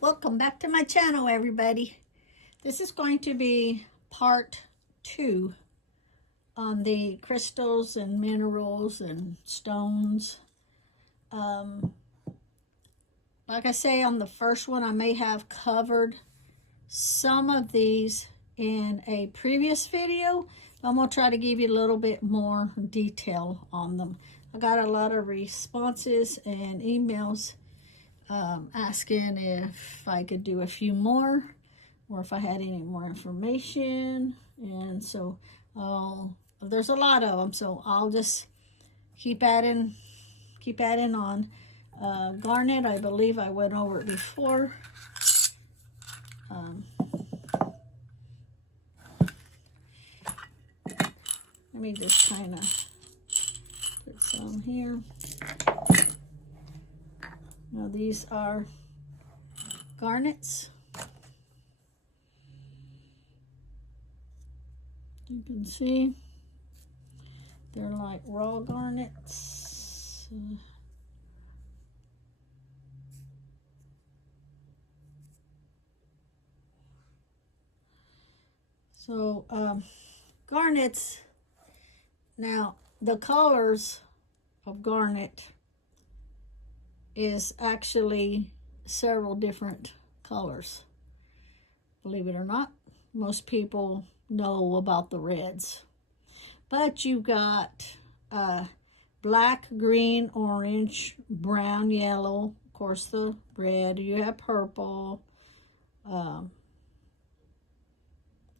Welcome back to my channel, everybody. This is going to be part 2 on the crystals and minerals and stones. Like I say on the first one, I may have covered some of these in a previous video. I'm going to try to give you a little bit more detail on them. I got a lot of responses and emails asking if I could do a few more or if I had any more information, and so there's a lot of them, so I'll just keep adding on. Garnet, I believe I went over it before. Let me just kind of put some here. Now these are garnets. You can see they're like raw garnets. So garnets, now the colors of garnet is actually several different colors. Believe it or not, most people know about the reds, but you got black, green, orange, brown, yellow, of course the red, you have purple,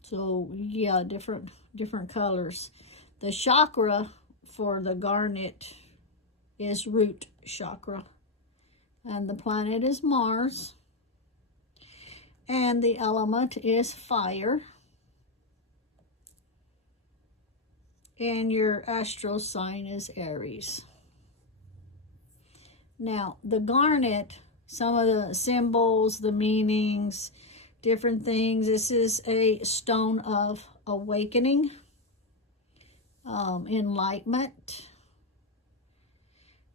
so yeah, different colors. The chakra for the garnet is root chakra, and the planet is Mars, and the element is fire, and your astral sign is Aries. Now the garnet, some of the symbols, the meanings, different things. This is a stone of awakening, enlightenment.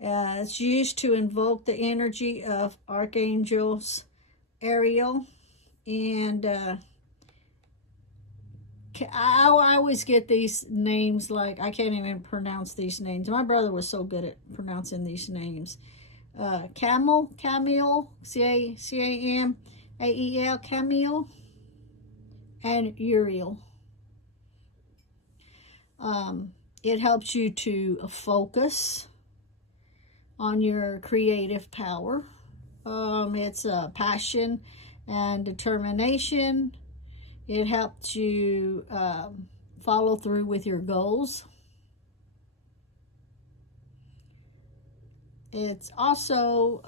It's used to invoke the energy of archangels Ariel, and I always get these names, like I can't even pronounce these names. My brother was so good at pronouncing these names. Camille, C-A-M-A-E-L, Camille, and Uriel. It helps you to focus on your creative power. It's a passion and determination. It helps you follow through with your goals. It's also,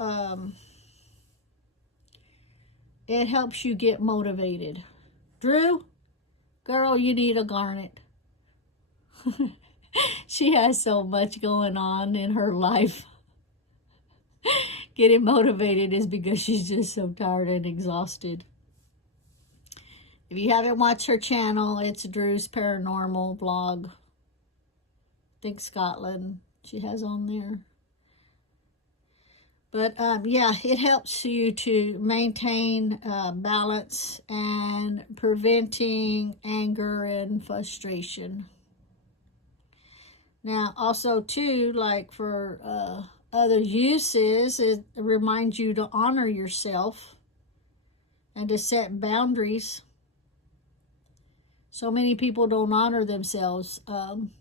it helps you get motivated. Drew, girl, you need a garnet. She has so much going on in her life. Getting motivated is because she's just so tired and exhausted. If you haven't watched her channel, it's Drew's Paranormal blog. I think Scotland she has on there. But yeah, it helps you to maintain balance and preventing anger and frustration. Now, also too, like for other uses, it reminds you to honor yourself and to set boundaries. So many people don't honor themselves.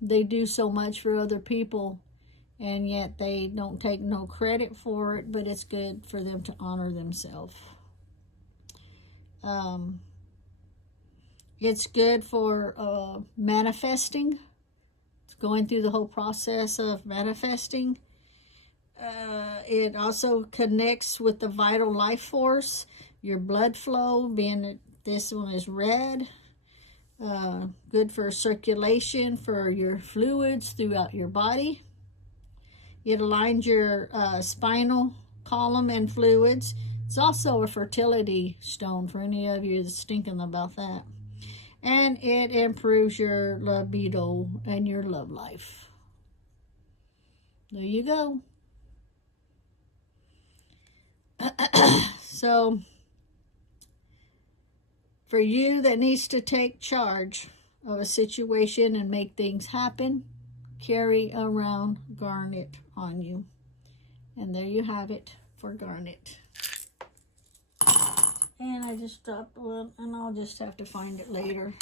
They do so much for other people, and yet they don't take no credit for it, but it's good for them to honor themselves. It's good for manifesting. It's going through the whole process of manifesting. It also connects with the vital life force, your blood flow, being that this one is red. Good for circulation, for your fluids throughout your body. It aligns your spinal column and fluids. It's also a fertility stone for any of you that's thinking about that. And it improves your libido and your love life. There you go. So For you that needs to take charge of a situation and make things happen, carry around garnet on you. And there you have it for garnet. And I just dropped one, and I'll just have to find it later.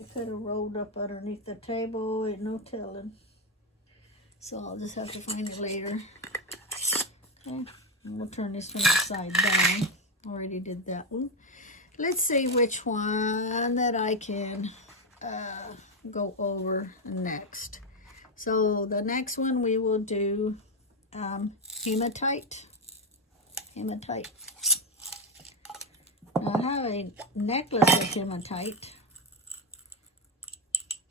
It could have rolled up underneath the table, ain't no telling. So I'll just have to find it later. Okay, and we'll turn this one upside down. Already did that one. Let's see which one that I can go over next. So the next one we will do hematite. Hematite. Now I have a necklace of hematite.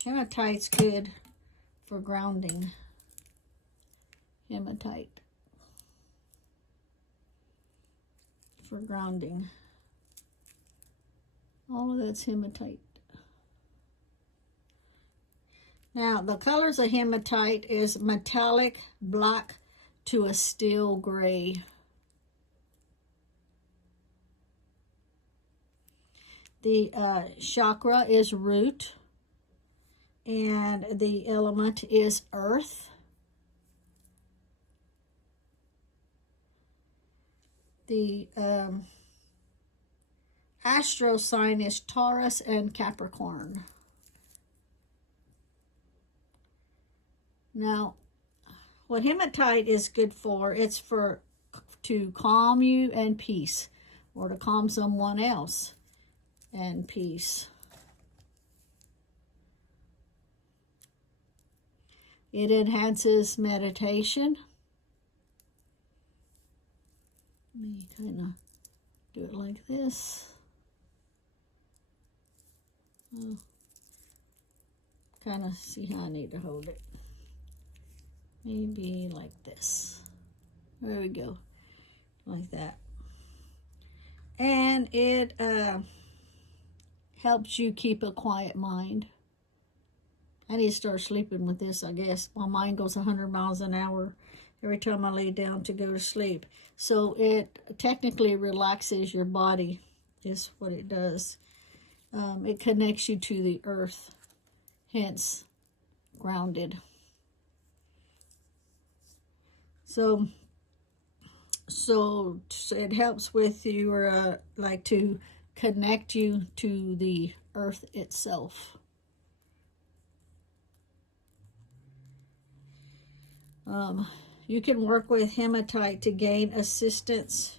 Hematite's good for grounding. Hematite. For grounding. All of that's hematite. Now, the colors of hematite is metallic black to a steel gray. The chakra is root, and the element is earth. The astro sign is Taurus and Capricorn. Now, what hematite is good for, it's for to calm you and peace, or to calm someone else and peace. It enhances meditation. Let me kind of do it like this. Kind of see how I need to hold it. Maybe like this. There we go. Like that. And it helps you keep a quiet mind. I need to start sleeping with this, I guess. My mind goes 100 miles an hour every time I lay down to go to sleep. So it technically relaxes your body, is what it does. It connects you to the earth, hence grounded. So it helps with your, like, to connect you to the earth itself. You can work with hematite to gain assistance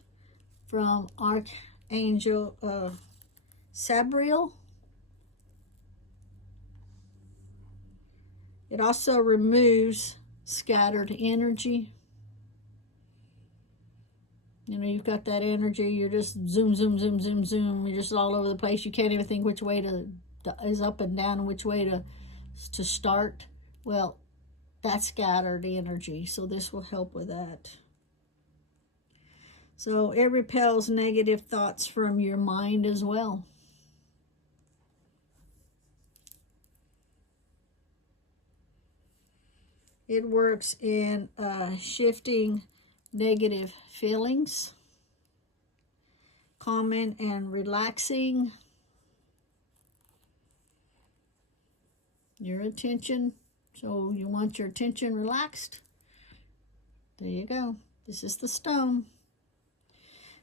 from Archangel Sabriel. It also removes scattered energy. You know, you've got that energy, you're just zoom, zoom, zoom, zoom, zoom. You're just all over the place. You can't even think which way is up and down and which way to start. Well, that's scattered energy, so this will help with that. So it repels negative thoughts from your mind as well. It works in shifting negative feelings, calming and relaxing your attention. So you want your attention relaxed? There you go. This is the stone.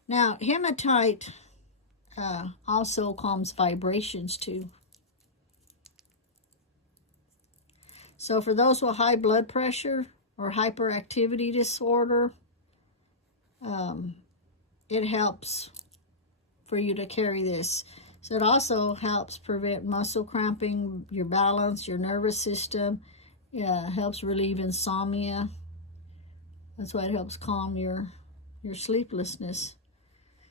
Now, hematite also calms vibrations too. So for those with high blood pressure or hyperactivity disorder, it helps for you to carry this. So it also helps prevent muscle cramping, your balance, your nervous system. Yeah, helps relieve insomnia. That's why it helps calm your sleeplessness.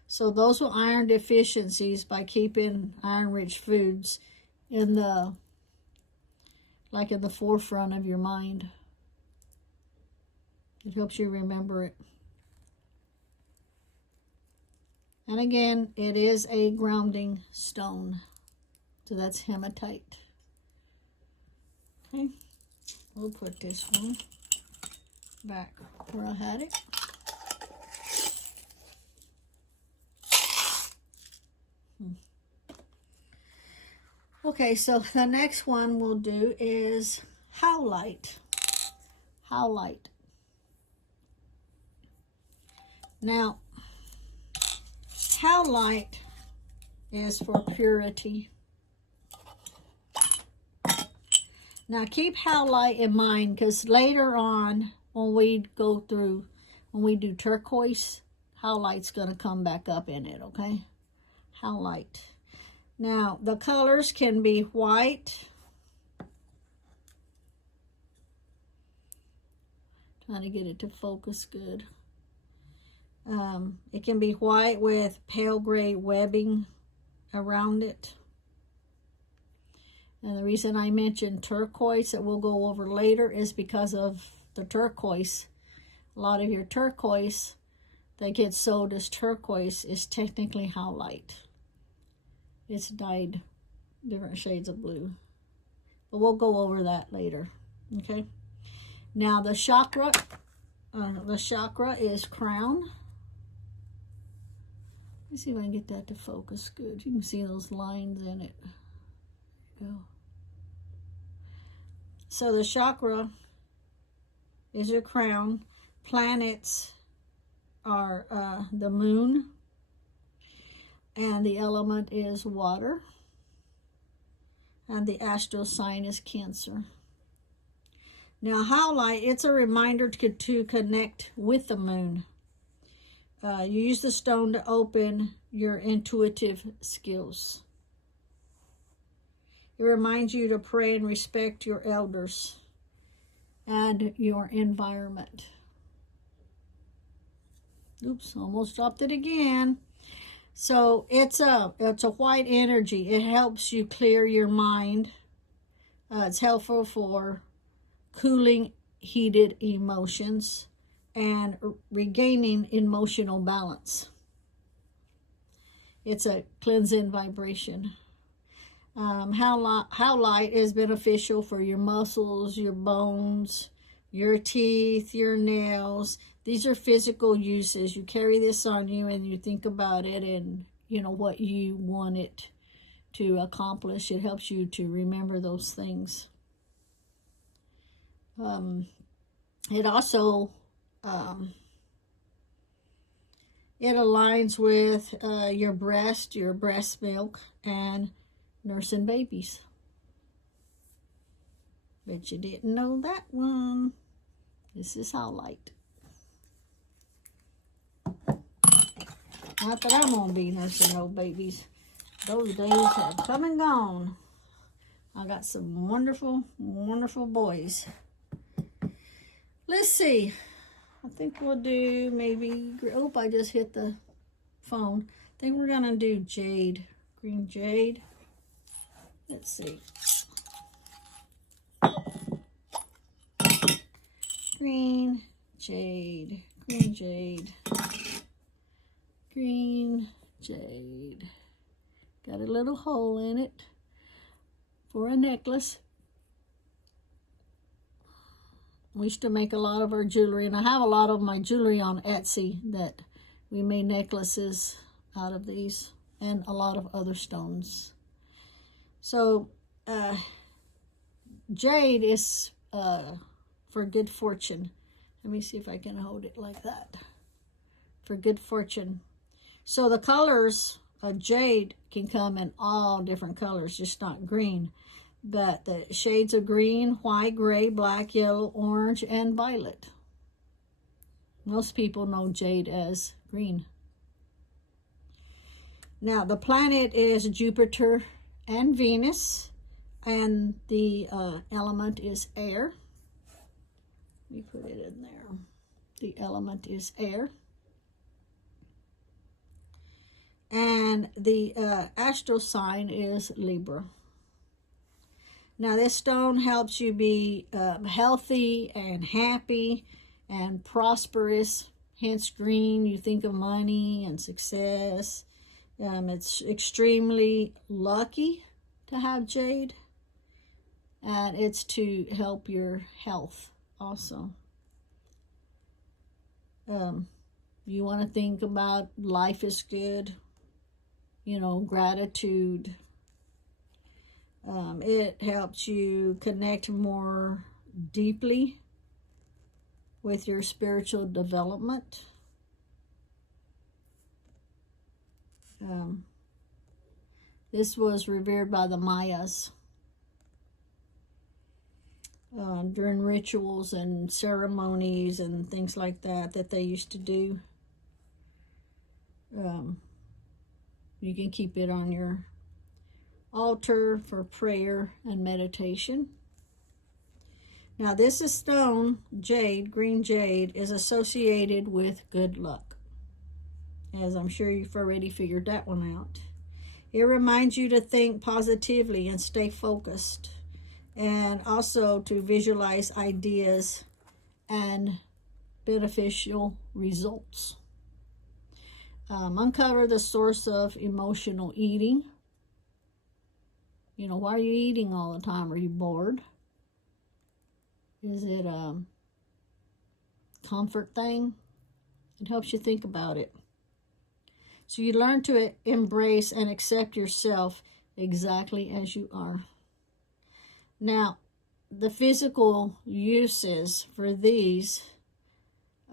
So those with iron deficiencies, by keeping iron-rich foods in the forefront of your mind, it helps you remember it. And again, it is a grounding stone. So that's hematite. Okay, we'll put this one back where I had it. Okay, so the next one we'll do is howlite. Howlite. Now, howlite is for purity. Now, keep howlite in mind, because later on, when we do turquoise, howlite's going to come back up in it, okay? Howlite. Now, the colors can be white. Trying to get it to focus good. It can be white with pale gray webbing around it. And the reason I mentioned turquoise that we'll go over later is because of the turquoise. A lot of your turquoise that gets sold as turquoise is technically howlite. It's dyed different shades of blue. But we'll go over that later. Okay. Now the chakra is crown. Let's see if I can get that to focus good. You can see those lines in it. There you go. So the chakra is your crown. Planets are the moon. And the element is water. And the astral sign is Cancer. Now, howlite, it's a reminder to connect with the moon. You use the stone to open your intuitive skills. It reminds you to pray and respect your elders and your environment. Oops, almost dropped it again. So it's a white energy. It helps you clear your mind. It's helpful for cooling heated emotions and regaining emotional balance. It's a cleansing vibration. Howlite is beneficial for your muscles, your bones, your teeth, your nails. These are physical uses. You carry this on you and you think about it and you know what you want it to accomplish. It helps you to remember those things. It also it aligns with your breast milk, and nursing babies. Bet you didn't know that one. This is howlite. Not that I'm going to be nursing no babies. Those days have come and gone. I got some wonderful, wonderful boys. Let's see. I think we'll do maybe... Oh, I just hit the phone. I think we're going to do jade. Green jade. Let's see. Green jade. Green jade. Green jade. Got a little hole in it for a necklace. We used to make a lot of our jewelry, and I have a lot of my jewelry on Etsy that we made necklaces out of these and a lot of other stones. So, jade is for good fortune. Let me see if I can hold it like that. For good fortune. So the colors of jade can come in all different colors, just not green. But the shades of green, white, gray, black, yellow, orange, and violet. Most people know jade as green. Now, the planet is Jupiter and Venus, and the element is air. Let me put it in there. The element is air. And the astral sign is Libra. Now, this stone helps you be healthy and happy and prosperous. Hence, green, you think of money and success. It's extremely lucky to have jade. And it's to help your health also. You want to think about life is good. you know, gratitude. It helps you connect more deeply with your spiritual development. This was revered by the Mayas during rituals and ceremonies and things like that they used to do. You can keep it on your altar for prayer and meditation. Now this is stone, jade, green jade, is associated with good luck, as I'm sure you've already figured that one out. It reminds you to think positively and stay focused, and also to visualize ideas and beneficial results. Uncover the source of emotional eating. You know, why are you eating all the time? Are you bored? Is it a comfort thing? It helps you think about it. So you learn to embrace and accept yourself exactly as you are. Now, the physical uses for these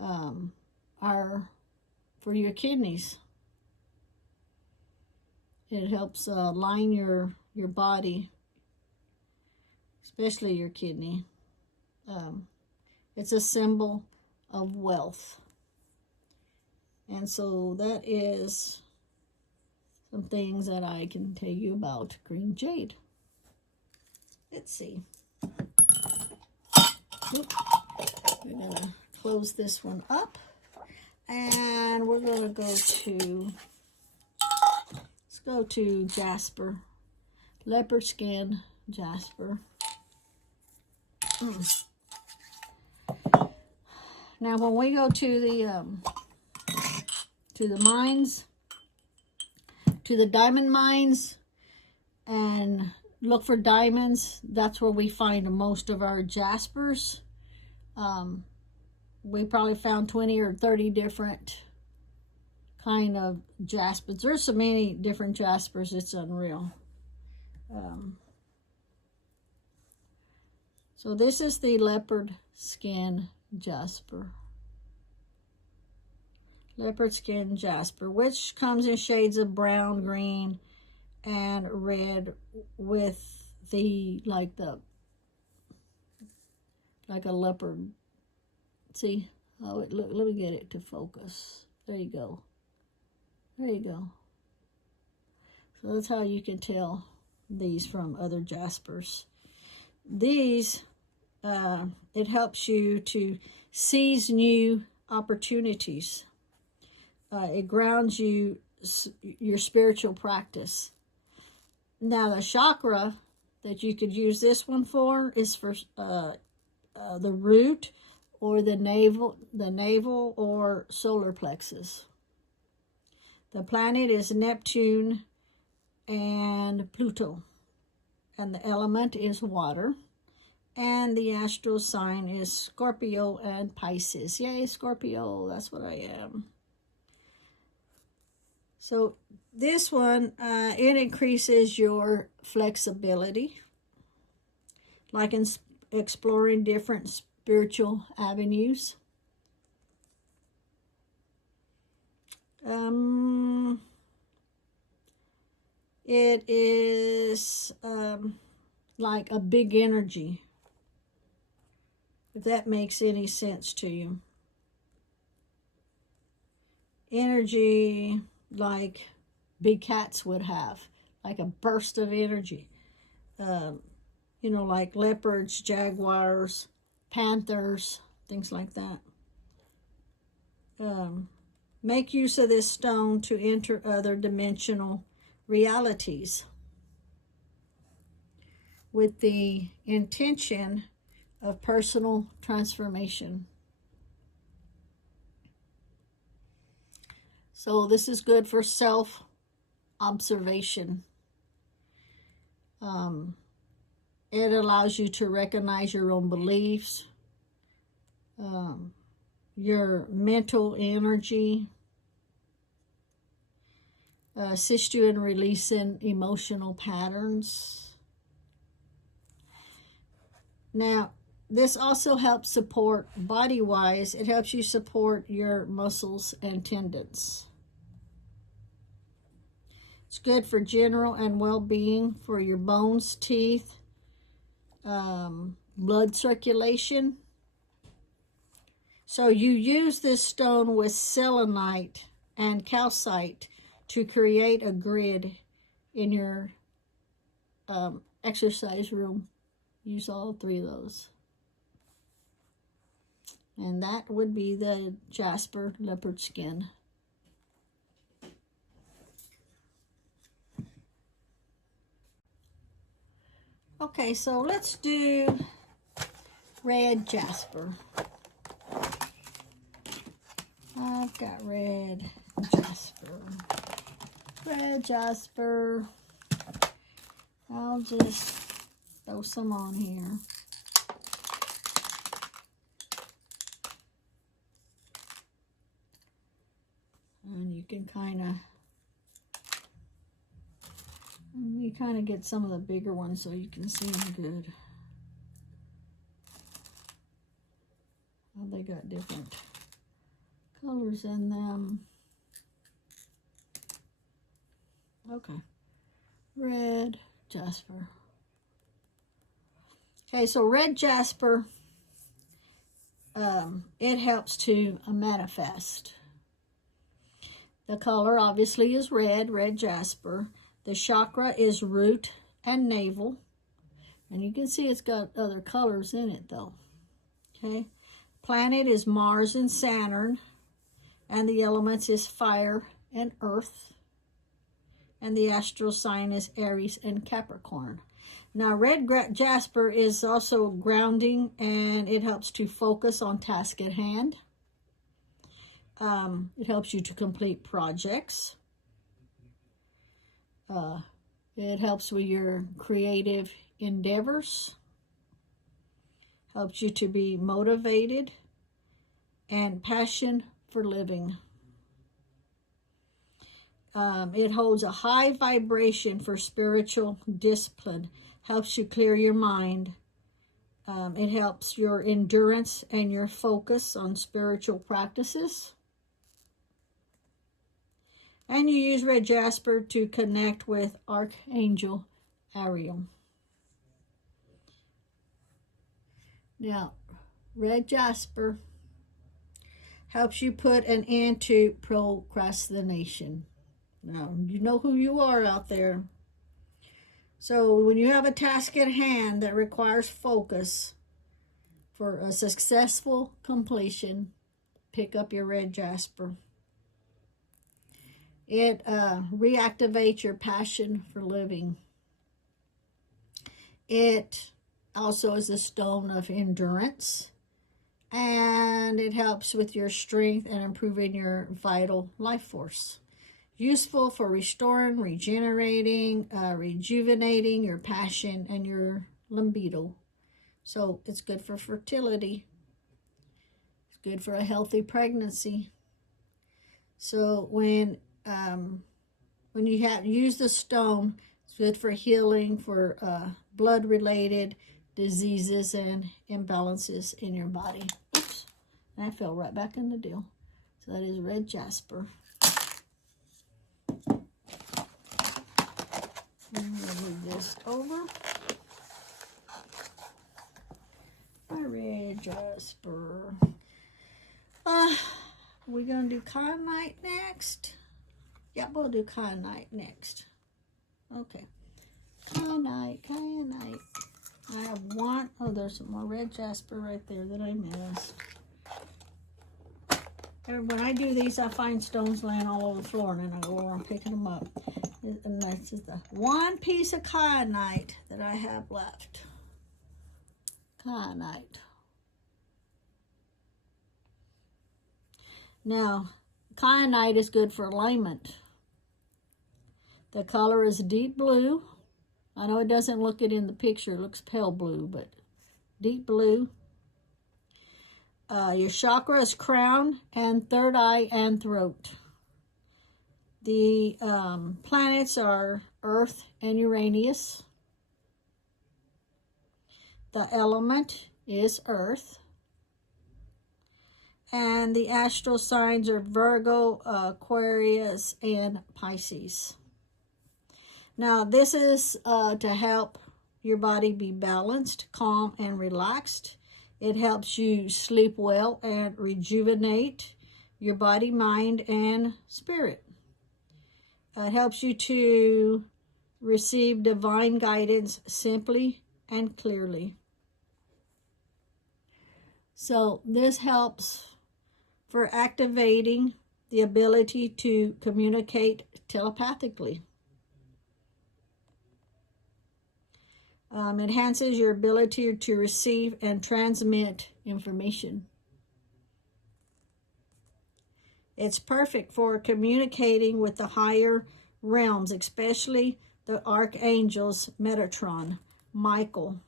are for your kidneys. It helps line your body, especially your kidney. It's a symbol of wealth. And so that is some things that I can tell you about green jade. Let's see. Oop. We're going to close this one up. And we're going to go to jasper. Leopard skin jasper. Now when we go to the mines, to the diamond mines, and look for diamonds, that's where we find most of our jaspers. We probably found 20 or 30 different kind of jaspers. There's so many different jaspers, it's unreal. So this is the leopard skin jasper. Leopard skin jasper, which comes in shades of brown, green, and red, with the like a leopard. See how it look? Let me get it to focus. There you go. There you go. So that's how you can tell these from other jaspers. These, it helps you to seize new opportunities. It grounds you, your spiritual practice. Now the chakra that you could use this one for is for the root, or the navel or solar plexus. The planet is Neptune and Pluto, and the element is water, and the astral sign is Scorpio and Pisces. Yay, Scorpio, that's what I am. So this one, it increases your flexibility, like in exploring different spiritual avenues. It is like a big energy, if that makes any sense to you. Energy like big cats would have, like a burst of energy. You know, like leopards, jaguars, panthers, things like that. Make use of this stone to enter other dimensional realities with the intention of personal transformation. So this is good for self-observation. It allows you to recognize your own beliefs, your mental energy, assist you in releasing emotional patterns. Now, this also helps support body-wise. It helps you support your muscles and tendons. It's good for general and well-being for your bones, teeth, blood circulation. So you use this stone with selenite and calcite to create a grid in your exercise room. Use all three of those. And that would be the jasper leopard skin. Okay, so let's do red jasper. I've got red jasper. Red jasper. I'll just throw some on here. And you can kind of get some of the bigger ones so you can see them good. Oh, they got different colors in them. Okay, red jasper. Okay, so red jasper, it helps to manifest. The color obviously is red jasper. The chakra is root and navel. And you can see it's got other colors in it though. Okay. Planet is Mars and Saturn. And the elements is fire and earth. And the astral sign is Aries and Capricorn. Now red jasper is also grounding, and it helps to focus on task at hand. It helps you to complete projects. It helps with your creative endeavors. Helps you to be motivated and passion for living. It holds a high vibration for spiritual discipline. Helps you clear your mind. It helps your endurance and your focus on spiritual practices. And you use red jasper to connect with Archangel Ariel. Now, red jasper helps you put an end to procrastination. Now, you know who you are out there. So when you have a task at hand that requires focus for a successful completion, pick up your red jasper. It reactivates your passion for living. It also is a stone of endurance, and it helps with your strength and improving your vital life force. Useful for restoring, regenerating, rejuvenating your passion and your libido. So it's good for fertility. It's good for a healthy pregnancy. So when you use the stone, it's good for healing, for blood-related diseases and imbalances in your body. Oops, and I fell right back in the deal. So that is red jasper. Move this over. My red jasper. We're going to do kyanite next. Yep, we'll do kyanite next. Okay. Kyanite. I have one. Oh, there's some more red jasper right there that I missed. And when I do these, I find stones laying all over the floor, and then I go around picking them up. And this is the one piece of kyanite that I have left. Kyanite. Now, kyanite is good for alignment. The color is deep blue. I know it doesn't look it in the picture. It looks pale blue, but deep blue. Your chakra is crown and third eye and throat. The planets are Earth and Uranus. The element is Earth. And the astral signs are Virgo, Aquarius, and Pisces. Now, this is to help your body be balanced, calm, and relaxed. It helps you sleep well and rejuvenate your body, mind, and spirit. It helps you to receive divine guidance simply and clearly. So this helps for activating the ability to communicate telepathically. Enhances your ability to receive and transmit information. It's perfect for communicating with the higher realms, especially the archangels Metatron, Michael,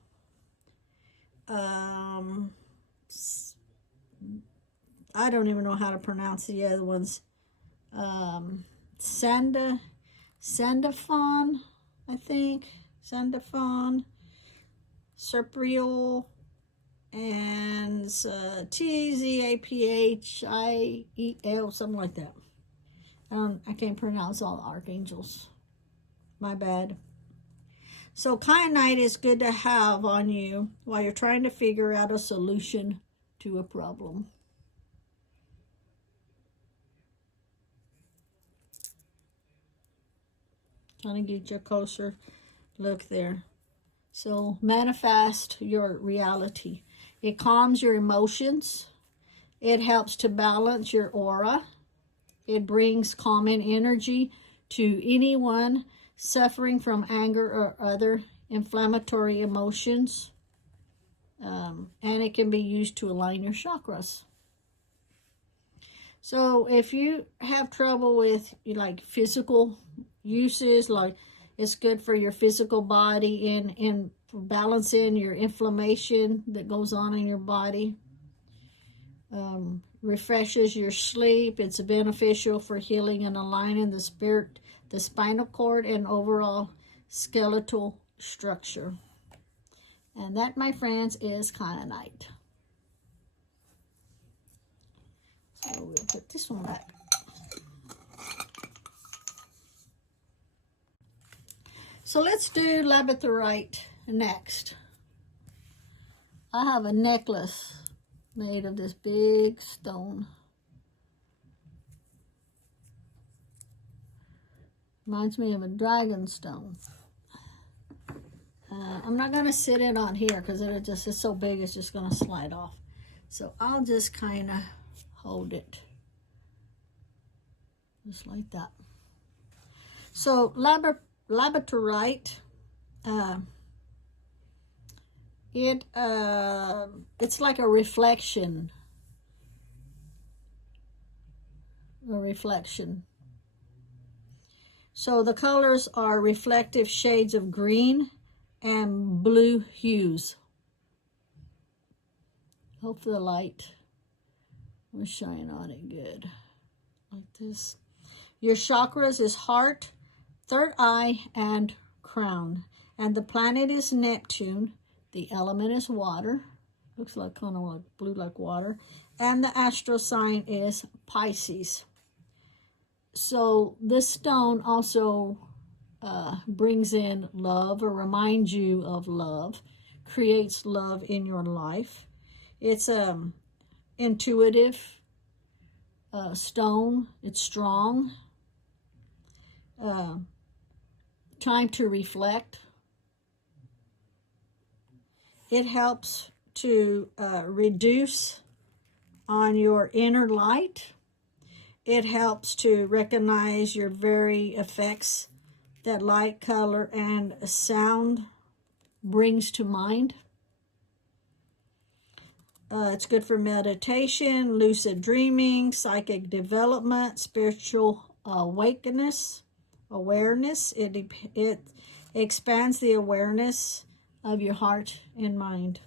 I don't even know how to pronounce the other ones. Sandafon, I think. Sandafon, Serpriel, and Tzaphiel, something like that. I can't pronounce all the archangels. My bad. So kyanite is good to have on you while you're trying to figure out a solution to a problem. Trying to get you a closer look there. So manifest your reality. It calms your emotions. It helps to balance your aura. It brings calming energy to anyone suffering from anger or other inflammatory emotions. And it can be used to align your chakras. So if you have trouble with like physical uses, like it's good for your physical body in balancing your inflammation that goes on in your body. Refreshes your sleep. It's beneficial for healing and aligning the spirit, the spinal cord, and overall skeletal structure. And that, my friends, is kyanite. So we'll put this one back. So let's do labradorite next. I have a necklace made of this big stone. Reminds me of a dragon stone. I'm not going to sit it on here because it's so big it's just going to slide off. So I'll just kind of hold it. Just like that. So labradorite, it's like a reflection. So the colors are reflective shades of green and blue hues. Hopefully the light will shine on it good. Like this. Your chakras is heart, third eye, and crown. And the planet is Neptune. The element is water. Looks like kind of like blue like water. And the astral sign is Pisces. So this stone also brings in love or reminds you of love, creates love in your life. It's intuitive stone. It's strong. Time to reflect. It helps to reduce on your inner light. It helps to recognize your very effects that light, color, and sound brings to mind. It's good for meditation, lucid dreaming, psychic development, spiritual awareness. It expands the awareness of your heart and mind.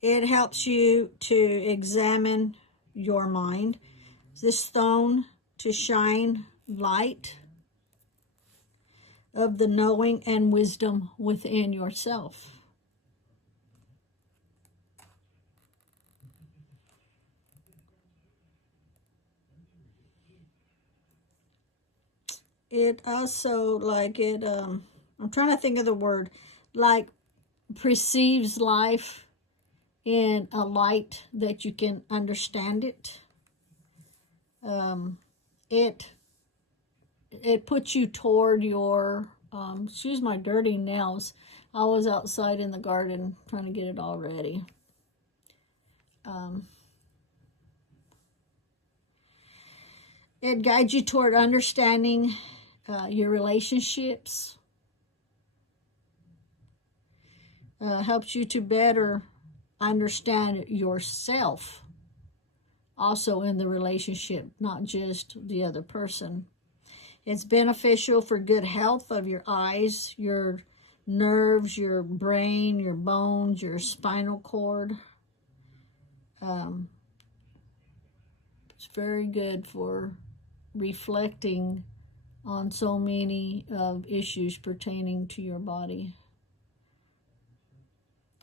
It helps you to examine your mind. this stone to shine light of the knowing and wisdom within yourself. It also, like, I'm trying to think of the word, like, perceives life in a light that you can understand it. It puts you toward your, excuse my dirty nails. I was outside in the garden trying to get it all ready. It guides you toward understanding your relationships. Helps you to better understand yourself also in the relationship, not just the other person. It's beneficial for good health of your eyes, your nerves, your brain, your bones, your spinal cord. It's very good for reflecting on so many of issues pertaining to your body.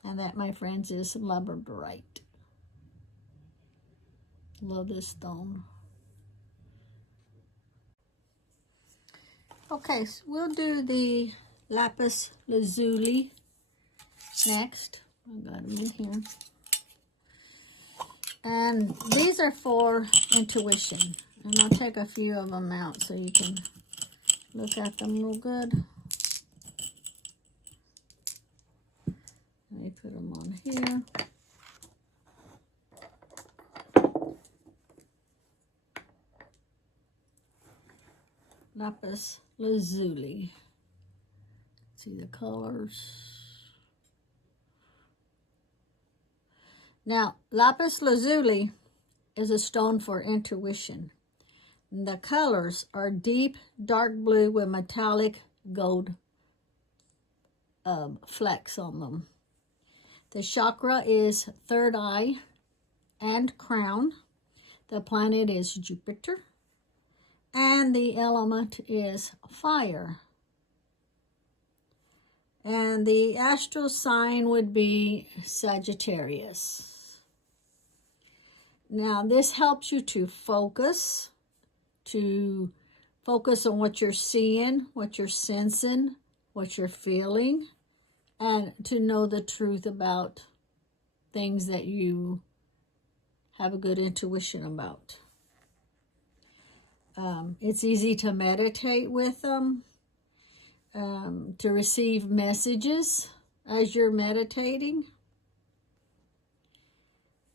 And that, my friends, is labradorite. Love this stone. Okay, so we'll do the lapis lazuli next. I got them in here. And these are for intuition. And I'll take a few of them out so you can look at them real good. Let me put them on here. Lapis lazuli. See the colors. Now, lapis lazuli is a stone for intuition. And the colors are deep dark blue with metallic gold flecks on them. The chakra is third eye and crown. The planet is Jupiter. And the element is fire. And the astral sign would be Sagittarius. Now, this helps you to focus on what you're seeing, what you're sensing, what you're feeling, and to know the truth about things that you have a good intuition about. It's easy to meditate with them, to receive messages as you're meditating.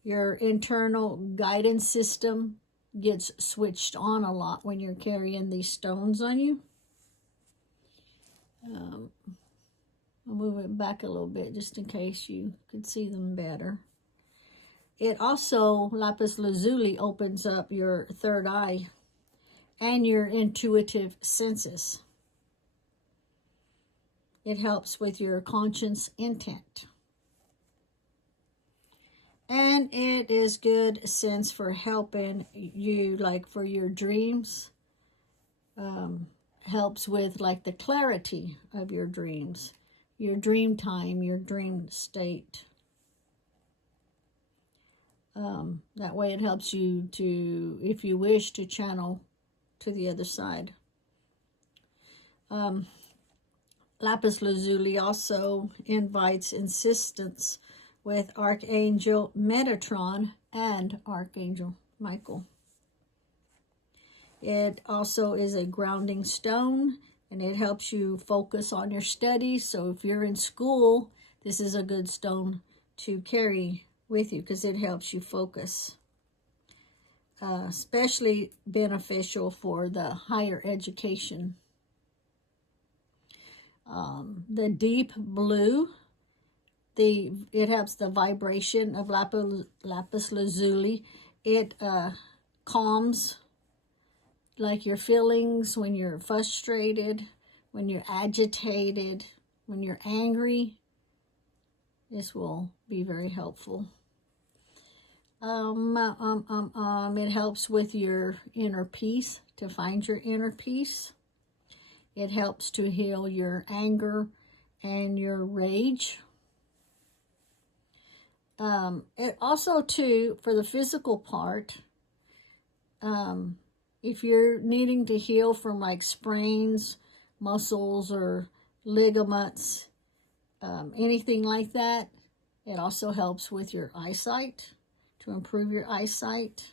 Your internal guidance system gets switched on a lot when you're carrying these stones on you. I'll move it back a little bit just in case you could see them better. It also, lapis lazuli, opens up your third eye and your intuitive senses. It helps with your conscious intent. And it is good sense for helping you, like for your dreams. Helps with like the clarity of your dreams, your dream time, your dream state. That way it helps you to, if you wish, to channel to the other side. Lapis lazuli also invites insistence with Archangel Metatron and Archangel Michael. It also is a grounding stone, and it helps you focus on your studies. So if you're in school, this is a good stone to carry with you because it helps you focus. Especially beneficial for the higher education. The deep blue, it helps the vibration of lapis lazuli. It calms like your feelings when you're frustrated, when you're agitated, when you're angry. This will be very helpful. It helps with your inner peace, to find your inner peace. It helps to heal your anger and your rage. It also, too, for the physical part, if you're needing to heal from like sprains, muscles, or ligaments, anything like that, it also helps with your eyesight, to improve your eyesight.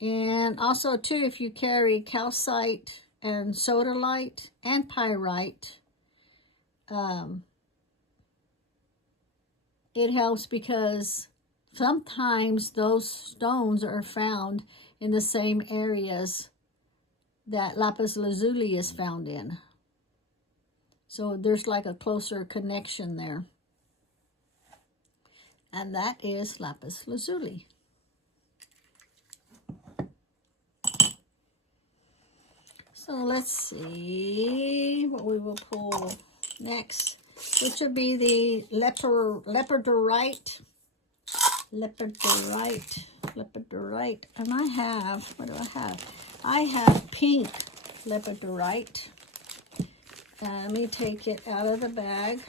And also, too, if you carry calcite and sodalite and pyrite, it helps because sometimes those stones are found in the same areas that lapis lazuli is found in. So there's like a closer connection there. And that is lapis lazuli. So let's see what we will pull next, which would be the lepidolite. Lepidolite. And I have, what do I have? I have pink lepidolite. Let me take it out of the bag.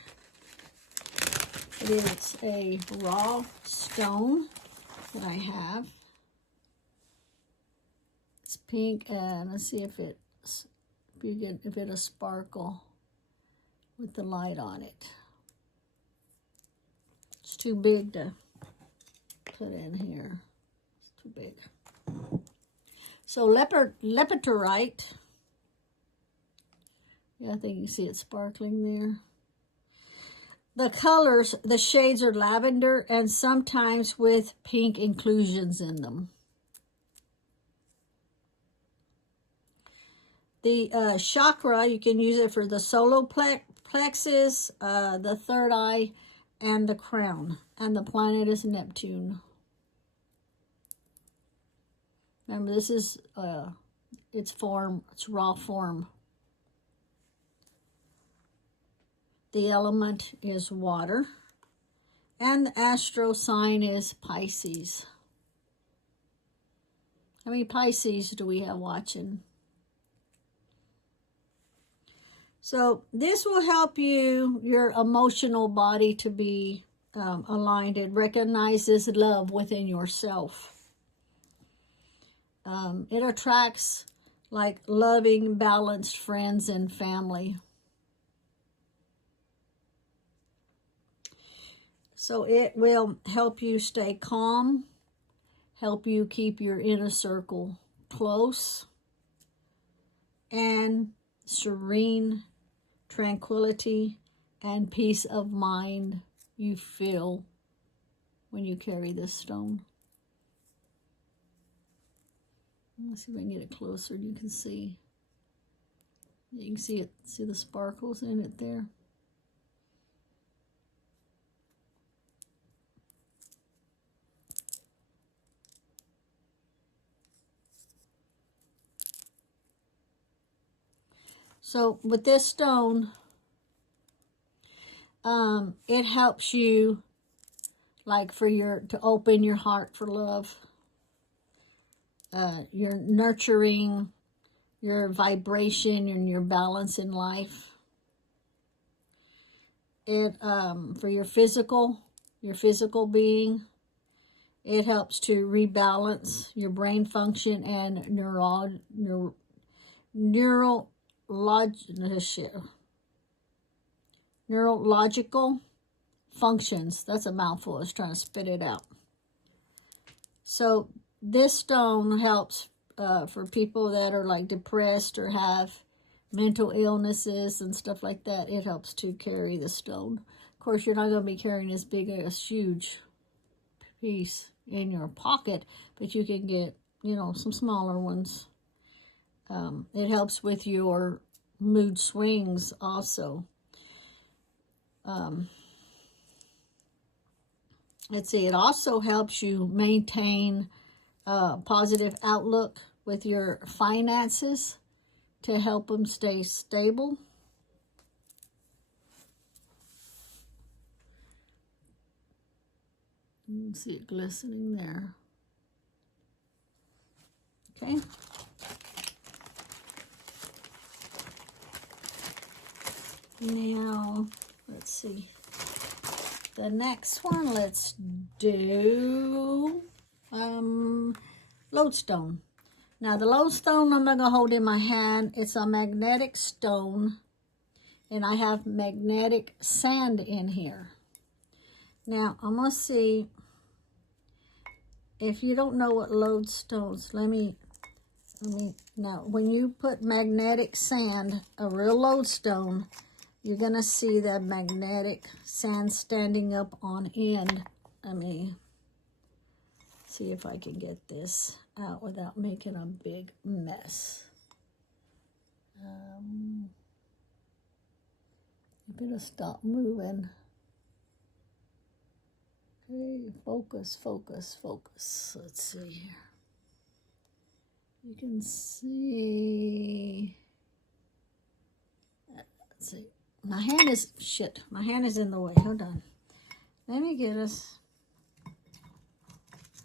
It is a raw stone that I have. It's pink, and let's see if it'll sparkle with the light on it. It's too big to put in here. It's too big. So lepidolite. Yeah, I think you can see it sparkling there. The colors, the shades are lavender and sometimes with pink inclusions in them. The chakra, you can use it for the solar plexus, the third eye, and the crown. And the planet is Neptune. Remember, this is its form, its raw form. The element is water. And the astro sign is Pisces. How many Pisces do we have watching? So this will help your emotional body to be aligned. It recognizes love within yourself. It attracts like loving, balanced friends and family. So it will help you stay calm, help you keep your inner circle close, and serene tranquility and peace of mind you feel when you carry this stone. Let's see if I can get it closer. You can see. You can see it. See the sparkles in it there. So with this stone, it helps you like to open your heart for love. You're nurturing your vibration and your balance in life. It for your physical being, it helps to rebalance your brain function and neurological functions. That's a mouthful. I was trying to spit it out. So this stone helps for people that are like depressed or have mental illnesses and stuff like that. It helps to carry the stone. Of course, you're not going to be carrying as big a huge piece in your pocket, but you can get, some smaller ones. It helps with your mood swings also. Let's see, it also helps you maintain a positive outlook with your finances to help them stay stable. You can see it glistening there. Okay. Now, let's see. The next one, let's do lodestone. Now, the lodestone I'm not going to hold in my hand. It's a magnetic stone, and I have magnetic sand in here. Now, I'm going to see, if you don't know what lodestones, now, when you put magnetic sand, a real lodestone, you're going to see that magnetic sand standing up on end. Let me see if I can get this out without making a big mess. You better stop moving. Okay, focus, focus, focus. Let's see here. You can see. Let's see. My hand is, my hand is in the way. Hold on. Let me get us.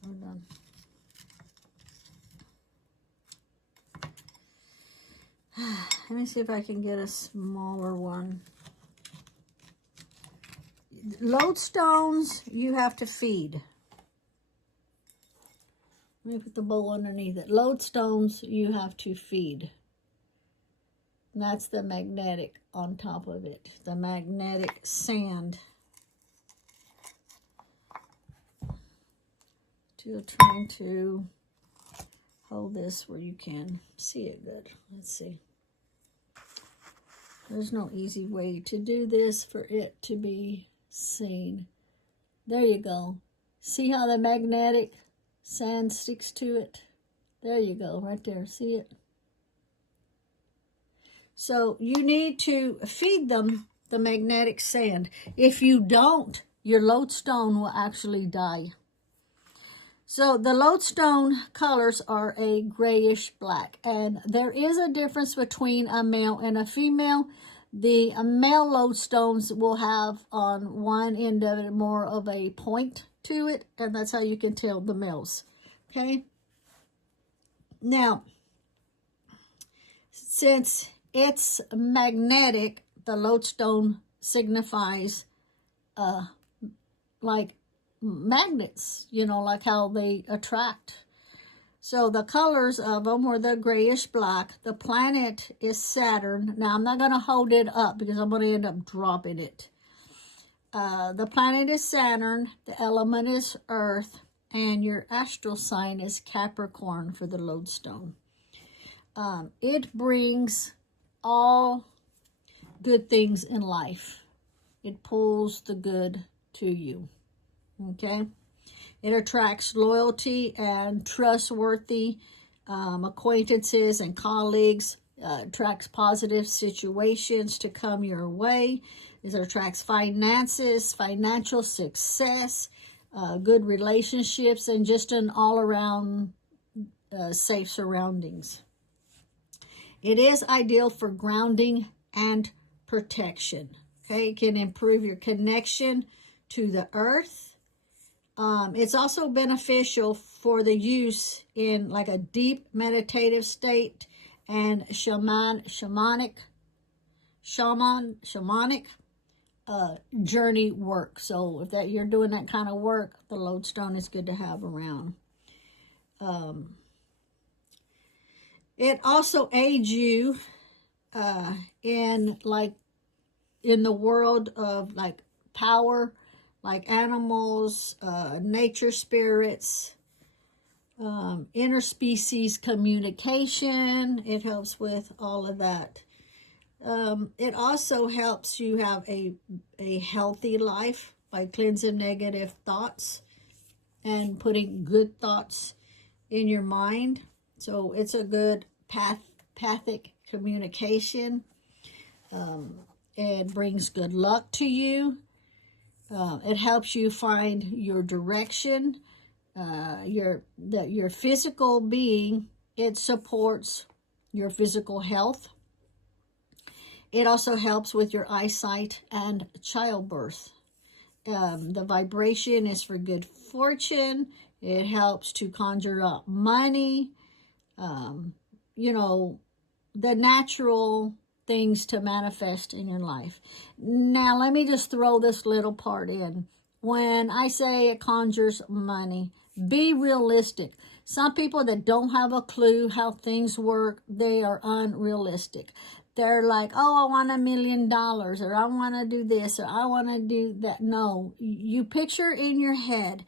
Hold on. Let me see if I can get a smaller one. Lodestones, you have to feed. Let me put the bowl underneath it. Lodestones, you have to feed. And that's the magnetic on top of it, the magnetic sand. Still trying to hold this where you can see it good. Let's see. There's no easy way to do this for it to be seen. There you go. See how the magnetic sand sticks to it? There you go, right there. See it? So you need to feed them the magnetic sand. If you don't, your lodestone will actually die. So the lodestone colors are a grayish black, and there is a difference between a male and a female. The male lodestones will have on one end of it more of a point to it, and that's how you can tell the males. Okay. Now, since it's magnetic, the lodestone signifies like magnets, you know, like how they attract. So the colors of them were the grayish black. The planet is Saturn. Now, I'm not going to hold it up because I'm going to end up dropping it. The planet is Saturn. The element is Earth. And your astral sign is Capricorn for the lodestone. It brings all good things in life. It pulls the good to you. Okay? It attracts loyalty and trustworthy acquaintances and colleagues. Attracts positive situations to come your way. It attracts finances, financial success, good relationships, and just an all-around safe surroundings. It is ideal for grounding and protection. Okay, it can improve your connection to the earth. It's also beneficial for the use in like a deep meditative state and shamanic journey work. So if that you're doing that kind of work, the lodestone is good to have around. It also aids you in the world of like power, like animals, nature spirits, interspecies communication. It helps with all of that. It also helps you have a healthy life by cleansing negative thoughts and putting good thoughts in your mind. So it's a good pathic communication. It brings good luck to you. It helps you find your direction. Your physical being, it supports your physical health. It also helps with your eyesight and childbirth. The vibration is for good fortune. It helps to conjure up money. you know, the natural things to manifest in your life. Now, let me just throw this little part in. When I say it conjures money, be realistic. Some people that don't have a clue how things work, they are unrealistic. They're like, oh, I want $1 million, or I want to do this, or I want to do that. No, you picture in your head.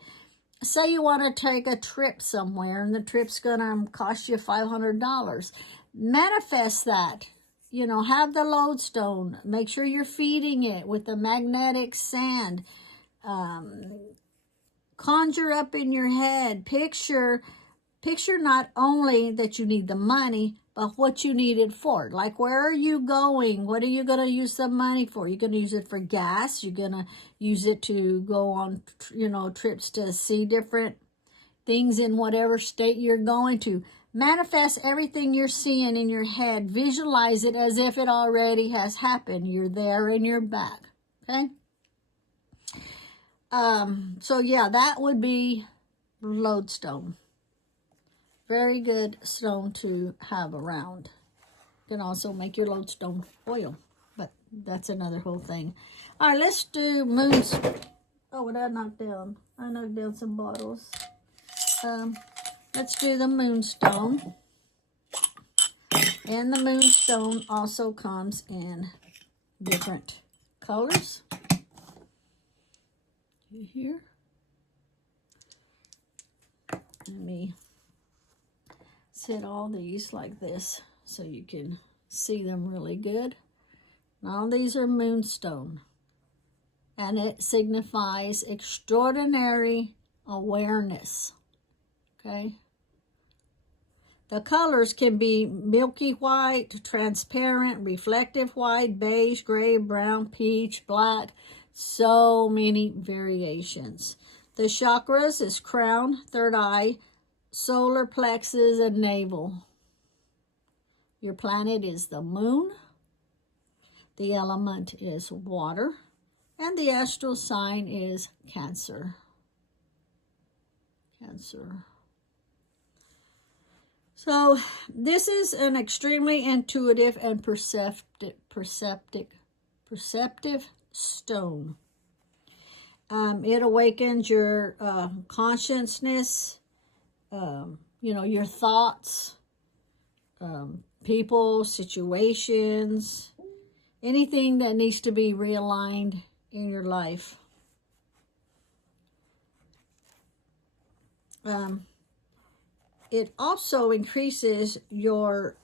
Say you want to take a trip somewhere, and the trip's going to cost you $500. Manifest that. You know, have the lodestone. Make sure you're feeding it with the magnetic sand. Conjure up in your head. Picture not only that you need the money, but what you need it for. Like, where are you going? What are you going to use the money for? You're going to use it for gas. You're going to use it to go on, you know, trips to see different things in whatever state you're going to. Manifest everything you're seeing in your head. Visualize it as if it already has happened. You're there and you're back. Okay? So yeah, that would be lodestone. Very good stone to have around. You can also make your lodestone oil, but that's another whole thing. All right, let's do moons. Oh, what did I knock down? I knocked down some bottles. Let's do the moonstone. And the moonstone also comes in different colors. Here. Let me set all these like this so you can see them really good. All these are moonstone. And it signifies extraordinary awareness. Okay? The colors can be milky white, transparent, reflective white, beige, gray, brown, peach, black. So many variations. The chakras is crown, third eye, solar plexus, and navel. Your planet is the moon. The element is water. And the astral sign is Cancer. Cancer. So this is an extremely intuitive and perceptive stone. It awakens your consciousness, you know, your thoughts, people, situations, anything that needs to be realigned in your life. It also increases your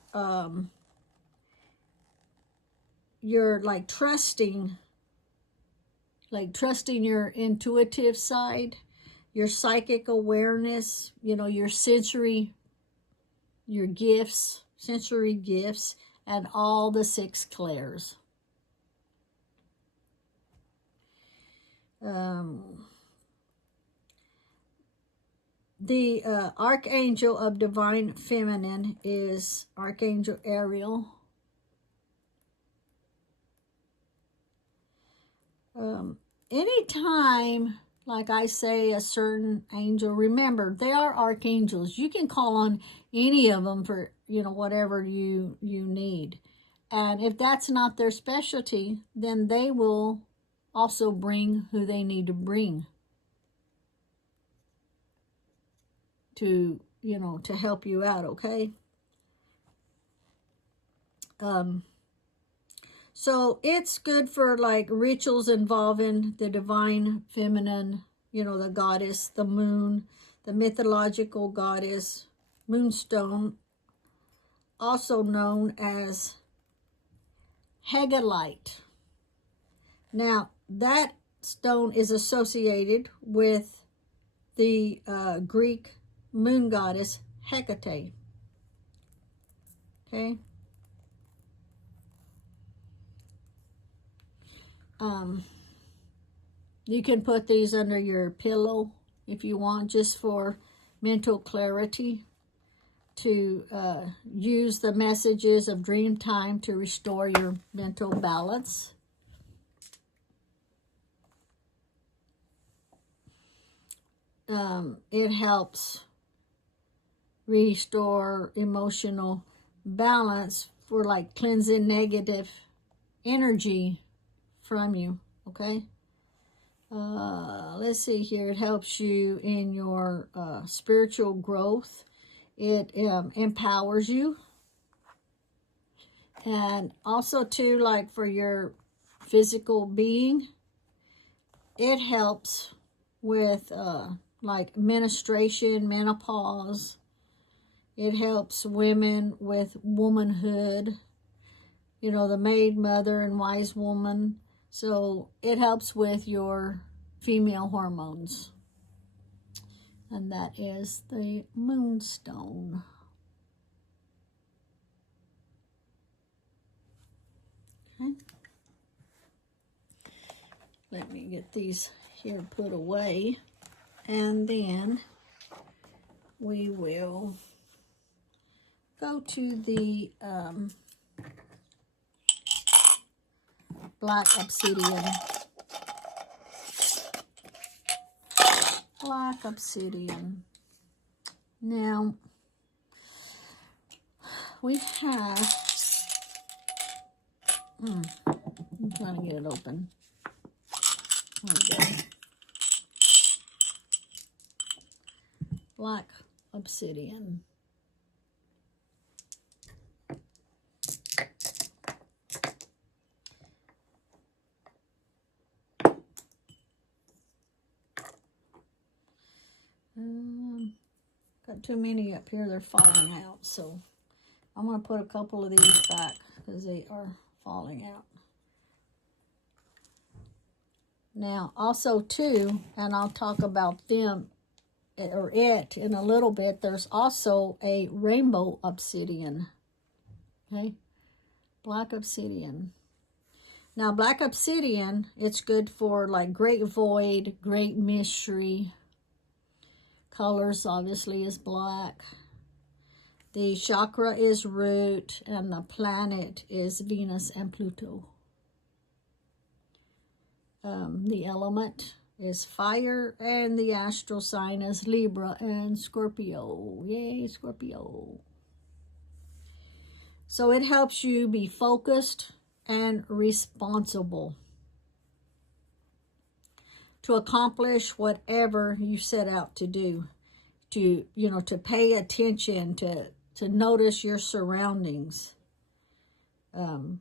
like trusting your intuitive side, your psychic awareness, you know, your sensory, your gifts, sensory gifts, and all the 6 clairs. The Archangel of Divine Feminine is Archangel Ariel. Anytime, like I say, a certain angel, remember, they are archangels. You can call on any of them for, you know, whatever you need. And if that's not their specialty, then they will also bring who they need to bring to, you know, to help you out, okay? So it's good for like rituals involving the divine feminine, you know, the goddess, the moon, the mythological goddess, moonstone, also known as Haggalite. Now, that stone is associated with the Greek moon goddess Hecate. Okay? You can put these under your pillow if you want, just for mental clarity, to use the messages of dream time to restore your mental balance. It helps restore emotional balance for like cleansing negative energy from you, okay? Let's see here. It helps you in your spiritual growth. It empowers you. And also too, like for your physical being, it helps with like menstruation, menopause. It helps women with womanhood, you know, the maid, mother, and wise woman. So it helps with your female hormones. And that is the moonstone. Okay. Let me get these here put away. And then we will go to the black obsidian. Black obsidian. Now, we have, I'm trying to get it open. There we go. Black obsidian. Got too many up here, they're falling out, so I'm going to put a couple of these back because they are falling out. Now, also too, and I'll talk about them or it in a little bit, there's also a rainbow obsidian. Okay, black obsidian. Now, black obsidian, it's good for like great void, great mystery. Colors obviously is black. The chakra is root, and the planet is Venus and Pluto. The element is fire, and the astral sign is Libra and Scorpio. Yay, Scorpio. So it helps you be focused and responsible to accomplish whatever you set out to do, to, you know, to pay attention, to notice your surroundings from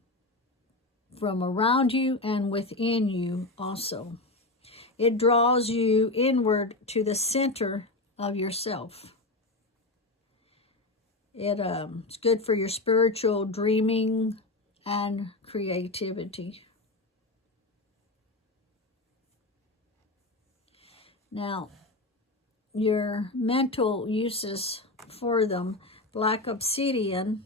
around you and within you also. It draws you inward to the center of yourself. It's good for your spiritual dreaming and creativity. Now, your mental uses for them, black obsidian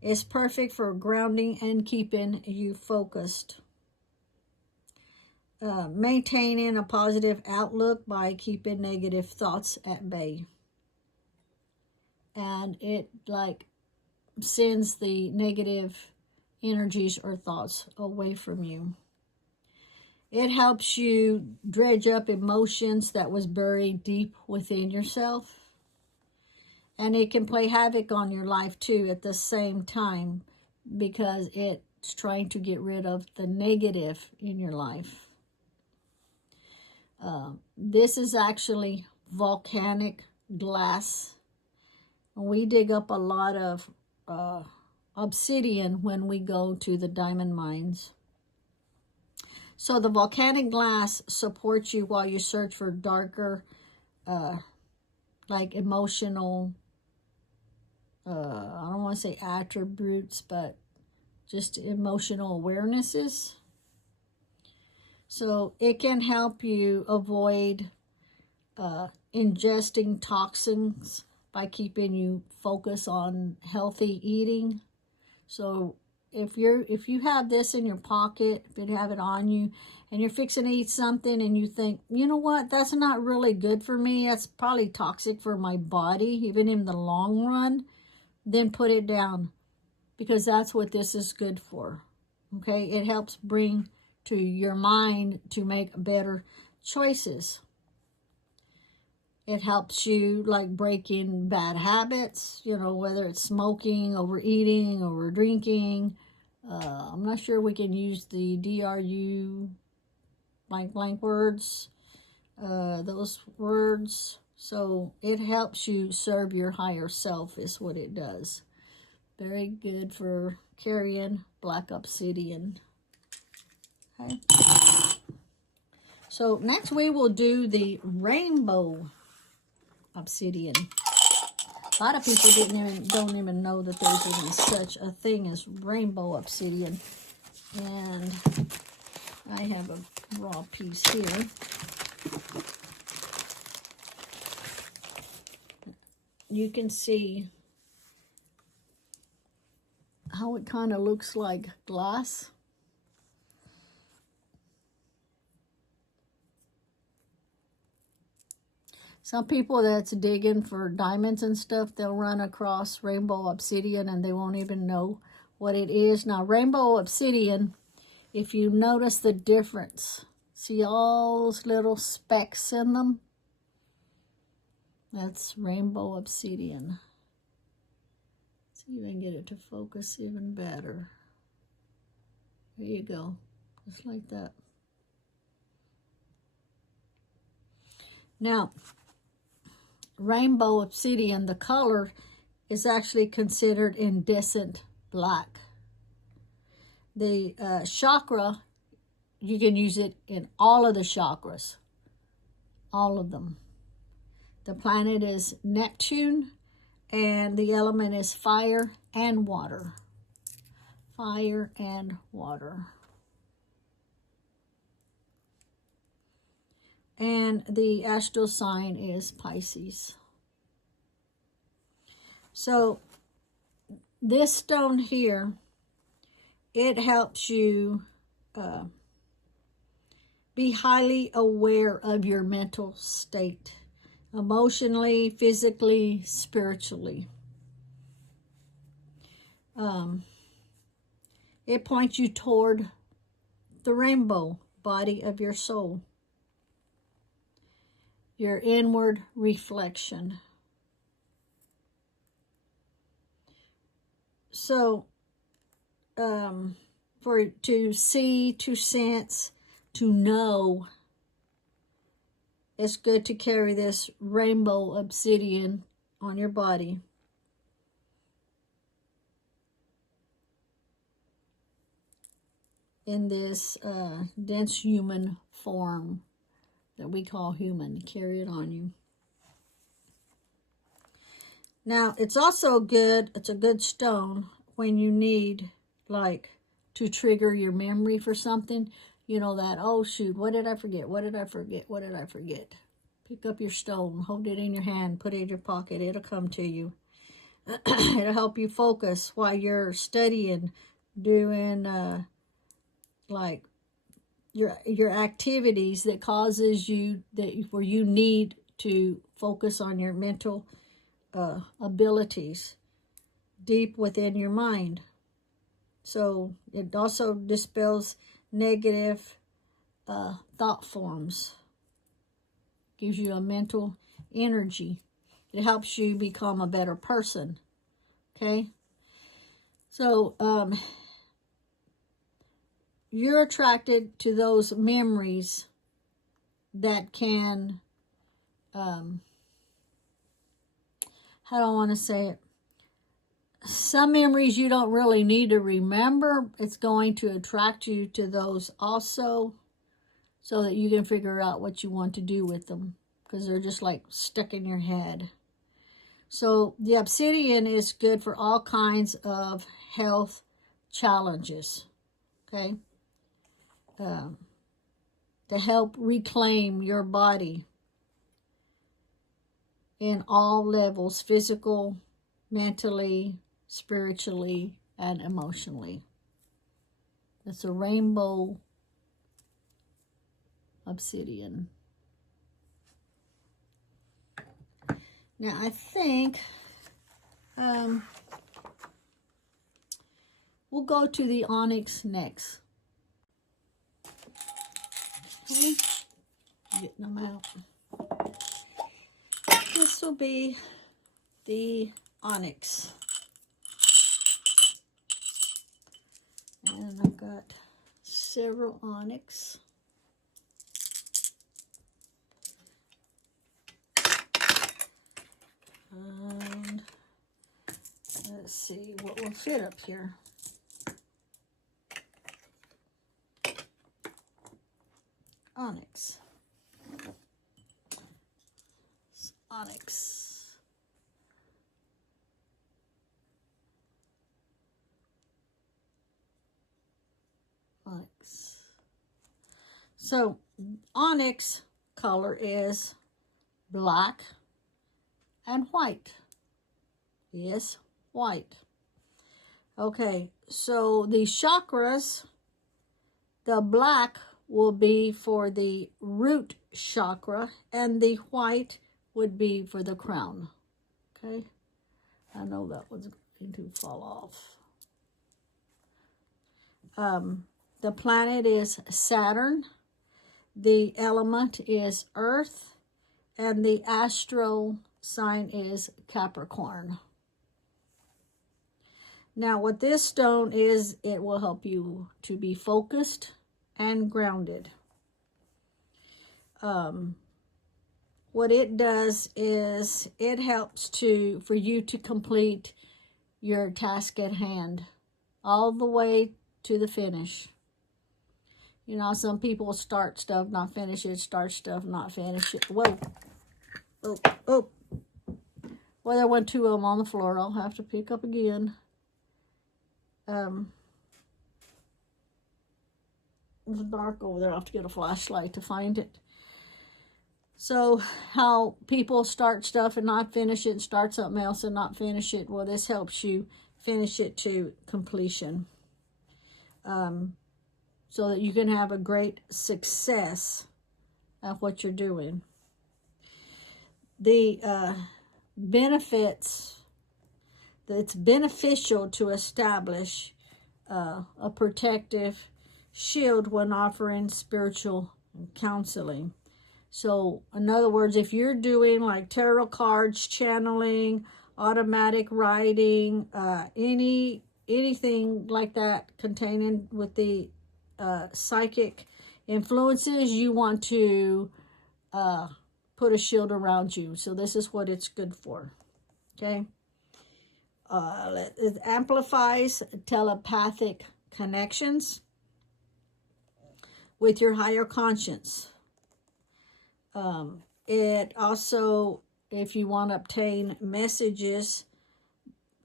is perfect for grounding and keeping you focused. Maintaining a positive outlook by keeping negative thoughts at bay. And it like sends the negative energies or thoughts away from you. It helps you dredge up emotions that was buried deep within yourself. And it can play havoc on your life too at the same time, because it's trying to get rid of the negative in your life. This is actually volcanic glass. We dig up a lot of obsidian when we go to the diamond mines. So the volcanic glass supports you while you search for darker, like emotional, I don't want to say attributes, but just emotional awarenesses. So it can help you avoid ingesting toxins by keeping you focused on healthy eating. So if you have this in your pocket, if you have it on you, and you're fixing to eat something and you think, you know what, that's not really good for me, that's probably toxic for my body, even in the long run, then put it down, because that's what this is good for. Okay, it helps bring to your mind to make better choices. It helps you like breaking bad habits, you know, whether it's smoking, overeating, over drinking. I'm not sure we can use the DRU blank words, those words. So it helps you serve your higher self is what it does. Very good for carrying black obsidian. Okay. So next we will do the rainbow obsidian. A lot of people don't even know that there's even such a thing as rainbow obsidian. And I have a raw piece here. You can see how it kind of looks like glass. Some people that's digging for diamonds and stuff, they'll run across rainbow obsidian and they won't even know what it is. Now, rainbow obsidian, if you notice the difference, see all those little specks in them? That's rainbow obsidian. See if I can get it to focus even better. There you go, just like that. Now, rainbow obsidian, the color is actually considered indecent black. The chakra, you can use it in all of the chakras, all of them. The planet is Neptune, and the element is fire and water. Fire and water. And the astral sign is Pisces. So this stone here, it helps you be highly aware of your mental state, emotionally, physically, spiritually. It points you toward the rainbow body of your soul, your inward reflection. So, to see, to sense, to know, it's good to carry this rainbow obsidian on your body. In this dense human form that we call human. Carry it on you. Now, it's also good, it's a good stone when you need, like, to trigger your memory for something. You know that, oh shoot, what did I forget? What did I forget? What did I forget? Pick up your stone, hold it in your hand, put it in your pocket. It'll come to you. It'll help you focus while you're studying, doing like your activities that causes you, where you need to focus on your mental abilities deep within your mind. So it also dispels negative thought forms, gives you a mental energy. It helps you become a better person. Okay, so you're attracted to those memories that can, how do I want to say it? Some memories you don't really need to remember. It's going to attract you to those also, so that you can figure out what you want to do with them, because they're just like stuck in your head. So the obsidian is good for all kinds of health challenges, okay? To help reclaim your body in all levels, physical, mentally, spiritually, and emotionally. It's a rainbow obsidian. Now, I think we'll go to the onyx next. Okay, getting them out. this will be the onyx. And I've got several onyx. And let's see what will fit up here. Onyx. Onyx. Onyx. So, onyx color is black and white. Yes, white. Okay, so the chakras, the black will be for the root chakra, and the white would be for the crown. Okay, I know that was going to fall off. The planet is Saturn, the element is Earth, and the astral sign is Capricorn. Now, what this stone is, it will help you to be focused and grounded. What it does is it helps for you to complete your task at hand all the way to the finish. You know, some people start stuff, not finish it, start stuff, not finish it. Whoa. Oh, oh. Well, there went two of them on the floor. I'll have to pick up again. It's dark over there. I'll have to get a flashlight to find it. So, how people start stuff and not finish it, and start something else and not finish it. Well, this helps you finish it to completion. So that you can have a great success at what you're doing. The benefits, it's beneficial to establish a protective shield when offering spiritual counseling. So, in other words, if you're doing like tarot cards, channeling, automatic writing, anything like that containing with the psychic influences, you want to put a shield around you. So this is what it's good for. Okay. It amplifies telepathic connections with your higher conscience. It also, if you want to obtain messages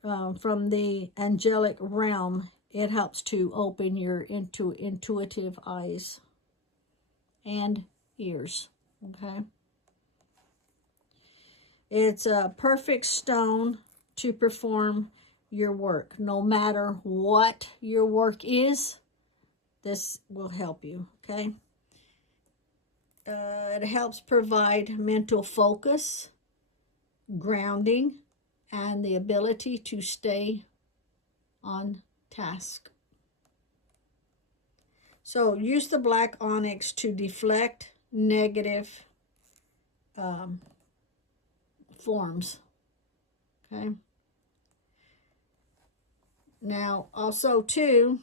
from the angelic realm, it helps to open your intuitive eyes and ears. Okay. It's a perfect stone to perform your work. No matter what your work is, this will help you. Okay. It helps provide mental focus, grounding, and the ability to stay on task. So use the black onyx to deflect negative forms. Okay. Now, also too,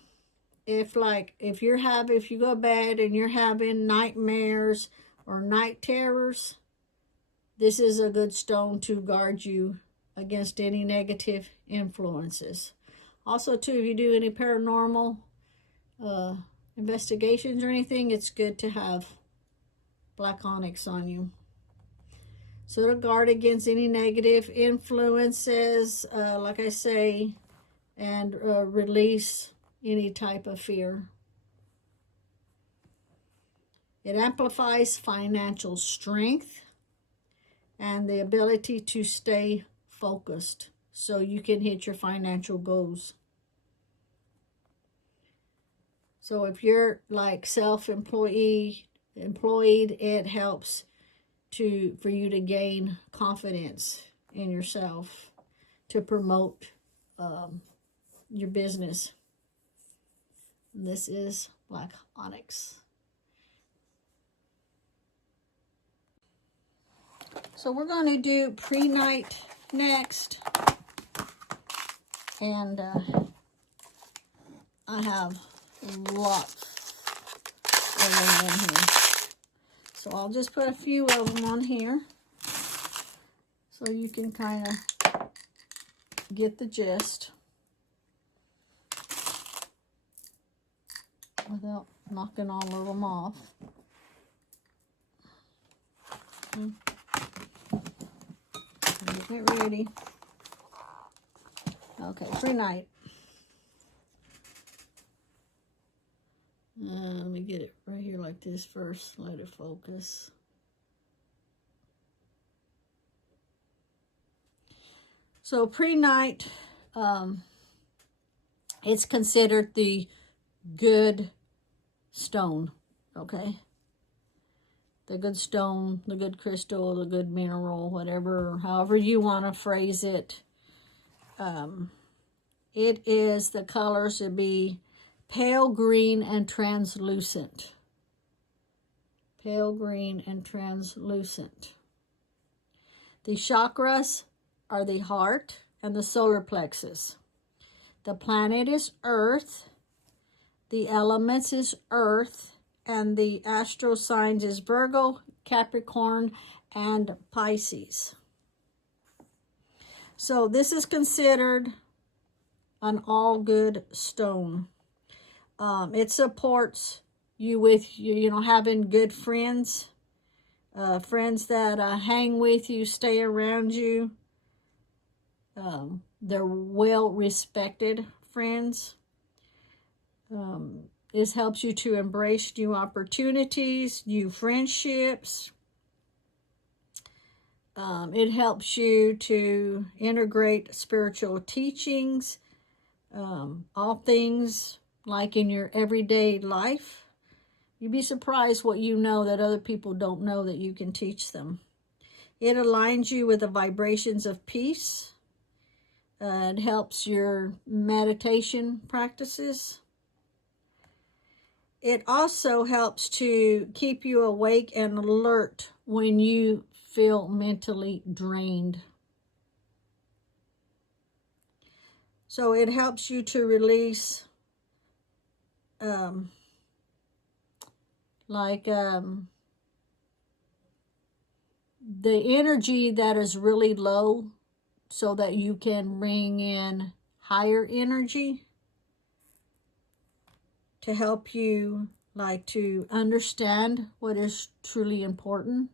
if you go to bed and you're having nightmares or night terrors, this is a good stone to guard you against any negative influences. Also too, if you do any paranormal investigations or anything, it's good to have black onyx on you. So to guard against any negative influences, like I say, and release any type of fear. It amplifies financial strength and the ability to stay focused so you can hit your financial goals. So if you're like self-employed, it helps for you to gain confidence in yourself to promote your business. And this is black onyx. So we're going to do pre-night next. And I have lots of them in here. So I'll just put a few of them on here so you can kind of get the gist without knocking all of them off. Get ready. Okay, pre-night. Let me get it right here like this first. Let it focus. So pre-night, it's considered the good stone, okay? The good stone, the good crystal, the good mineral, whatever, however you want to phrase it. It is, the colors to be pale green and translucent. Pale green and translucent. The chakras are the heart and the solar plexus. The planet is Earth. The elements is Earth. And the astral signs is Virgo, Capricorn, and Pisces. So this is considered an all good stone. It supports you with, you know, having good friends. Friends that hang with you, stay around you. They're well-respected friends. This helps you to embrace new opportunities, new friendships. It helps you to integrate spiritual teachings, all things like in your everyday life. You'd be surprised what you know that other people don't know that you can teach them. It aligns you with the vibrations of peace. It helps your meditation practices. It also helps to keep you awake and alert when you feel mentally drained. So it helps you to release the energy that is really low so that you can bring in higher energy to help you to understand what is truly important.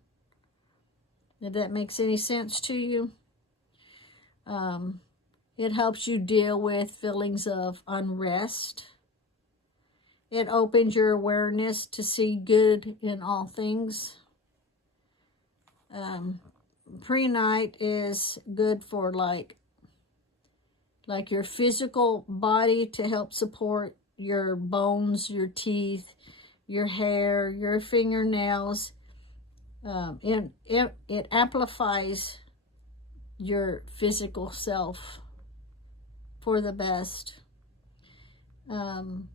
If that makes any sense to you. It helps you deal with feelings of unrest. It opens your awareness to see good in all things. Pre-night is good for like your physical body to help support your bones, your teeth, your hair, your fingernails. It amplifies your physical self for the best. I'm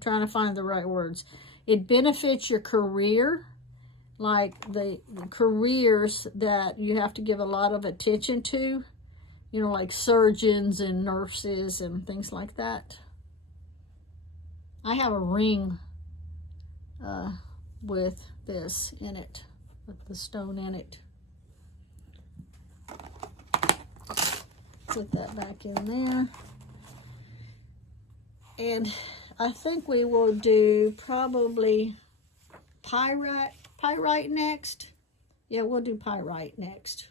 trying to find the right words. It benefits your career, like the careers that you have to give a lot of attention to, you know, like surgeons and nurses and things like that. I have a ring with this in it, with the stone in it. Put that back in there. And I think we will do probably pyrite next. Yeah, we'll do pyrite next.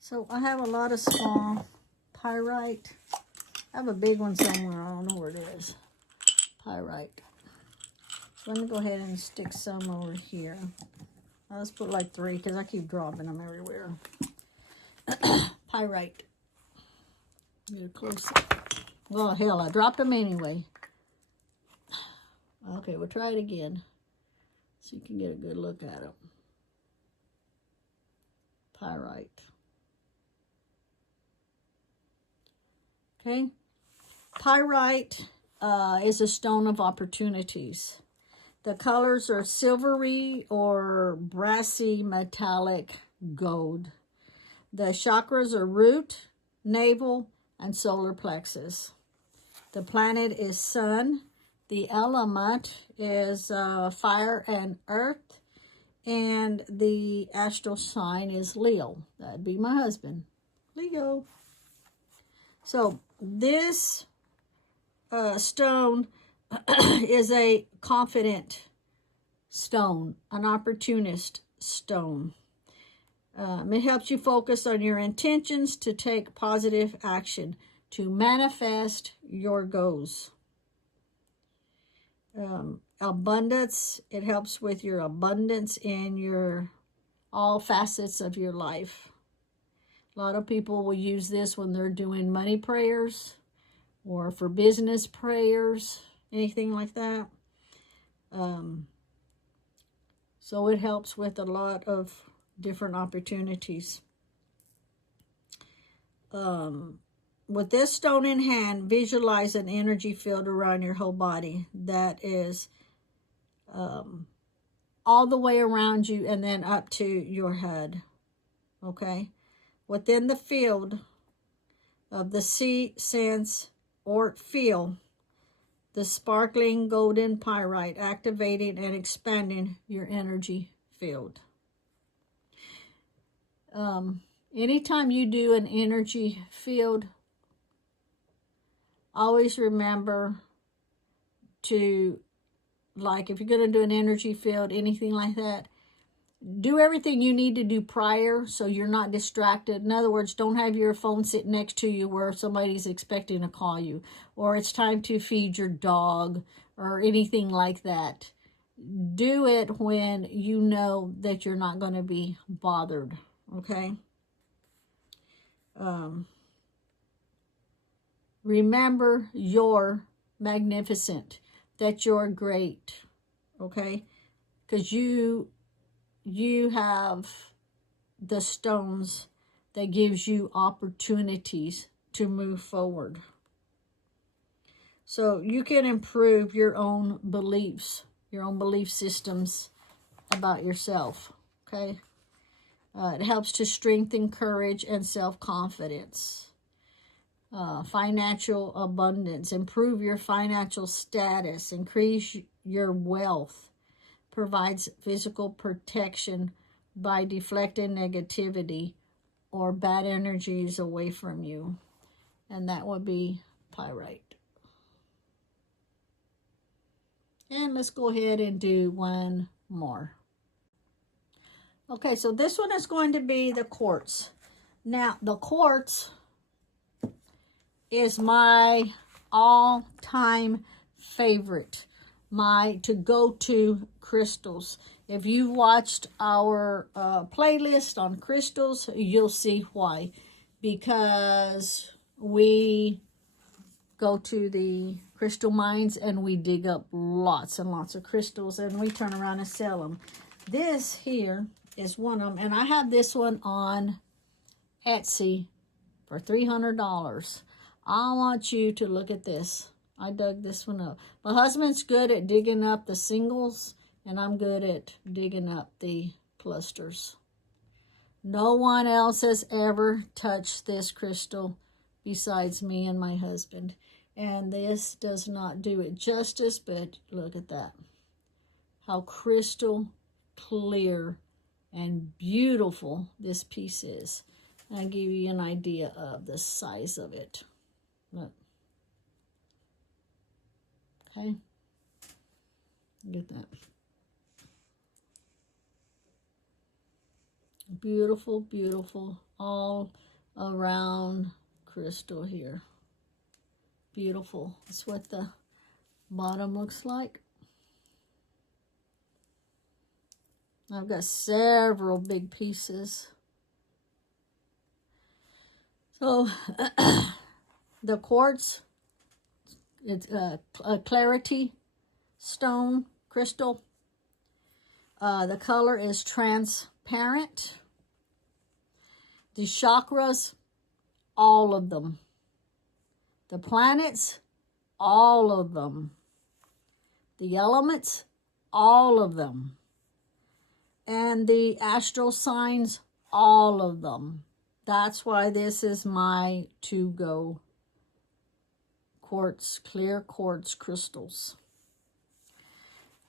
So I have a lot of small pyrite. I have a big one somewhere. I don't know where it is. Pyrite. So let me go ahead and stick some over here. Let's put like 3 because I keep dropping them everywhere. Pyrite. Get it close. Well, hell, I dropped them anyway. Okay, we'll try it again so you can get a good look at them. Pyrite. Okay, Pyrite is a stone of opportunities. The colors are silvery or brassy metallic gold. The chakras are root, navel, and solar plexus. The planet is sun. The element is fire and earth. And the astral sign is Leo. That'd be my husband, Leo. So this stone is a confident stone, an opportunist stone. It helps you focus on your intentions to take positive action, to manifest your goals. Abundance, it helps with your abundance in your all facets of your life. A lot of people will use this when they're doing money prayers or for business prayers, anything like that. So it helps with a lot of different opportunities. With this stone in hand, visualize an energy field around your whole body that is all the way around you and then up to your head. Okay? Within the field of the see, sense, or feel the sparkling golden pyrite, activating and expanding your energy field. Anytime you do an energy field, always remember to, like if you're going to do an energy field, anything like that, do everything you need to do prior so you're not distracted. In other words, don't have your phone sitting next to you where somebody's expecting to call you, or it's time to feed your dog, or anything like that. Do it when you know that you're not going to be bothered, okay? Remember you're magnificent, that you're great, okay? Because you have the stones that gives you opportunities to move forward. So you can improve your own beliefs, your own belief systems about yourself, okay? It helps to strengthen courage and self-confidence. Financial abundance, improve your financial status, increase your wealth, provides physical protection by deflecting negativity or bad energies away from you. And that would be pyrite. And let's go ahead and do one more. Okay, so this one is going to be the quartz. Now, the quartz is my all-time favorite, my to-go-to crystals. If you've watched our playlist on crystals, you'll see why. Because we go to the crystal mines and we dig up lots and lots of crystals and we turn around and sell them. This here is one of them, and I have this one on Etsy for $300. I want you to look at this. I dug this one up. My husband's good at digging up the singles, and I'm good at digging up the clusters. No one else has ever touched this crystal besides me and my husband. And this does not do it justice, but look at that. How crystal clear and beautiful this piece is. I'll give you an idea of the size of it. Look. Okay. Look at that. Beautiful, beautiful, all around crystal here. Beautiful. That's what the bottom looks like. I've got several big pieces. So the quartz, it's a clarity stone crystal. The color is transparent. The chakras, all of them. The planets, all of them. The elements, all of them. And the astral signs, all of them. That's why this is my to-go quartz, clear quartz crystals.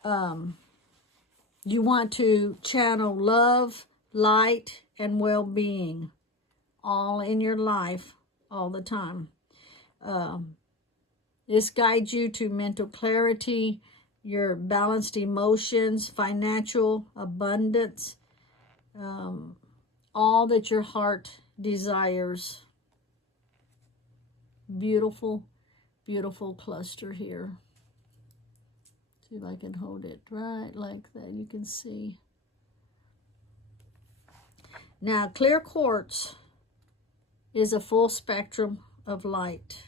You want to channel love, light, and well-being all in your life all the time. This guides you to mental clarity, your balanced emotions, financial abundance, all that your heart desires. Beautiful, beautiful cluster here. See if I can hold it right like that. You can see. Now, clear quartz is a full spectrum of light.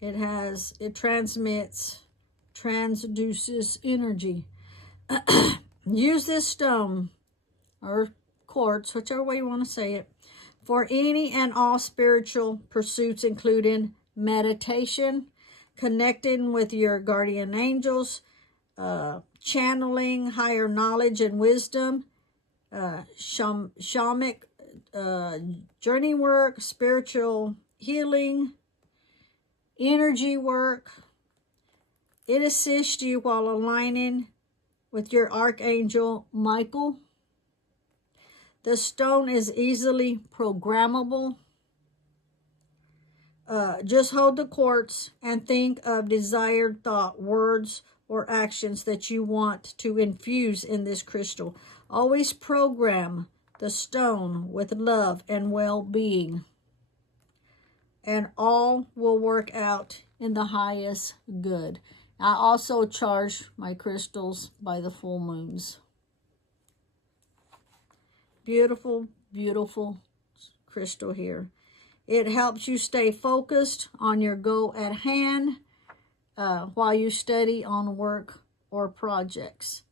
It transmits, transduces energy. Use this stone or quartz, whichever way you want to say it, for any and all spiritual pursuits, including meditation, connecting with your guardian angels, channeling higher knowledge and wisdom, shamanic journey work, spiritual healing, energy work. It assists you while aligning with your Archangel Michael. The stone is easily programmable. Just hold the quartz and think of desired thought, words, or actions that you want to infuse in this crystal. Always program the stone with love and well-being, and all will work out in the highest good. I also charge my crystals by the full moons. Beautiful, beautiful crystal here. It helps you stay focused on your goal at hand while you study on work or projects.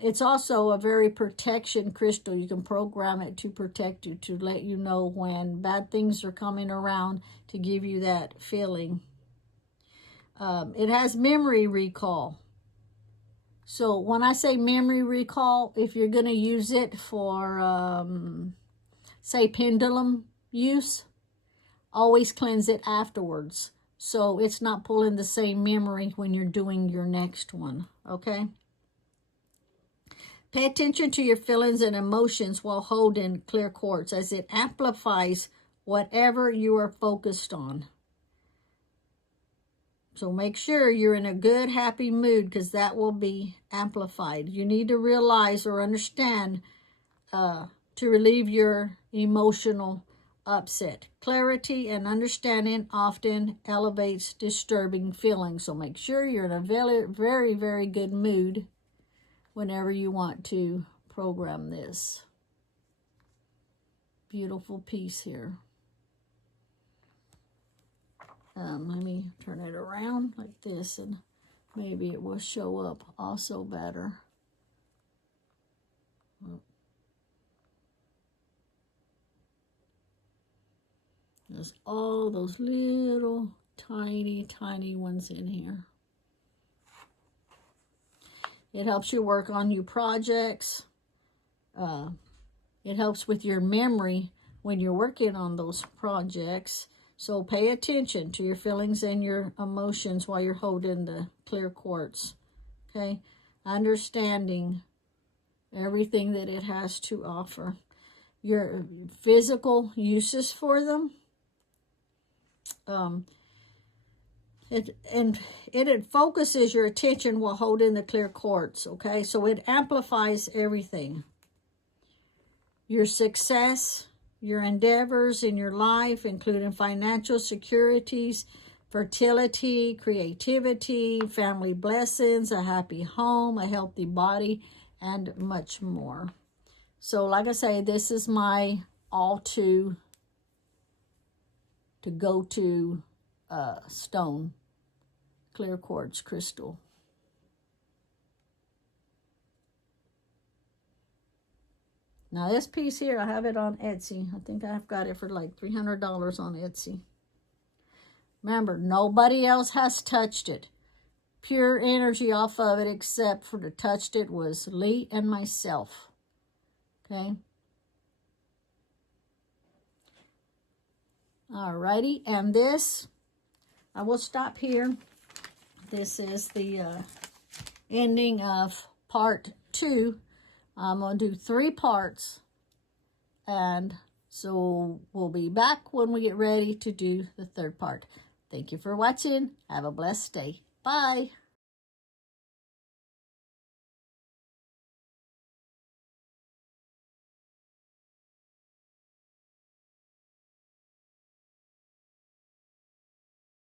It's also a very protection crystal. You can program it to protect you, to let you know when bad things are coming around, to give you that feeling. It has memory recall. So when I say memory recall, if you're going to use it for, say, pendulum use, always cleanse it afterwards, so it's not pulling the same memory when you're doing your next one, okay? Pay attention to your feelings and emotions while holding clear quartz, as it amplifies whatever you are focused on. So make sure you're in a good, happy mood, because that will be amplified. You need to realize or understand to relieve your emotional upset. Clarity and understanding often elevates disturbing feelings. So make sure you're in a very, very, very good mood whenever you want to program this. Beautiful piece here. Let me turn it around like this, and maybe it will show up also better. There's all those little tiny, tiny ones in here. It helps you work on your projects. It helps with your memory when you're working on those projects. So pay attention to your feelings and your emotions while you're holding the clear quartz. Okay? Understanding everything that it has to offer. Your physical uses for them. It focuses your attention while holding the clear quartz, okay? So it amplifies everything. Your success, your endeavors in your life, including financial securities, fertility, creativity, family blessings, a happy home, a healthy body, and much more. So like I say, this is my go-to stone, clear quartz crystal. Now this piece here, I have it on Etsy. I think I've got it for like $300 on Etsy. Remember, nobody else has touched it. Pure energy off of it except for the touched it was Lee and myself. Okay. Alrighty, and this, I will stop here. This is the ending of part 2. I'm going to do 3 parts, and so we'll be back when we get ready to do the 3rd part. Thank you for watching. Have a blessed day. Bye.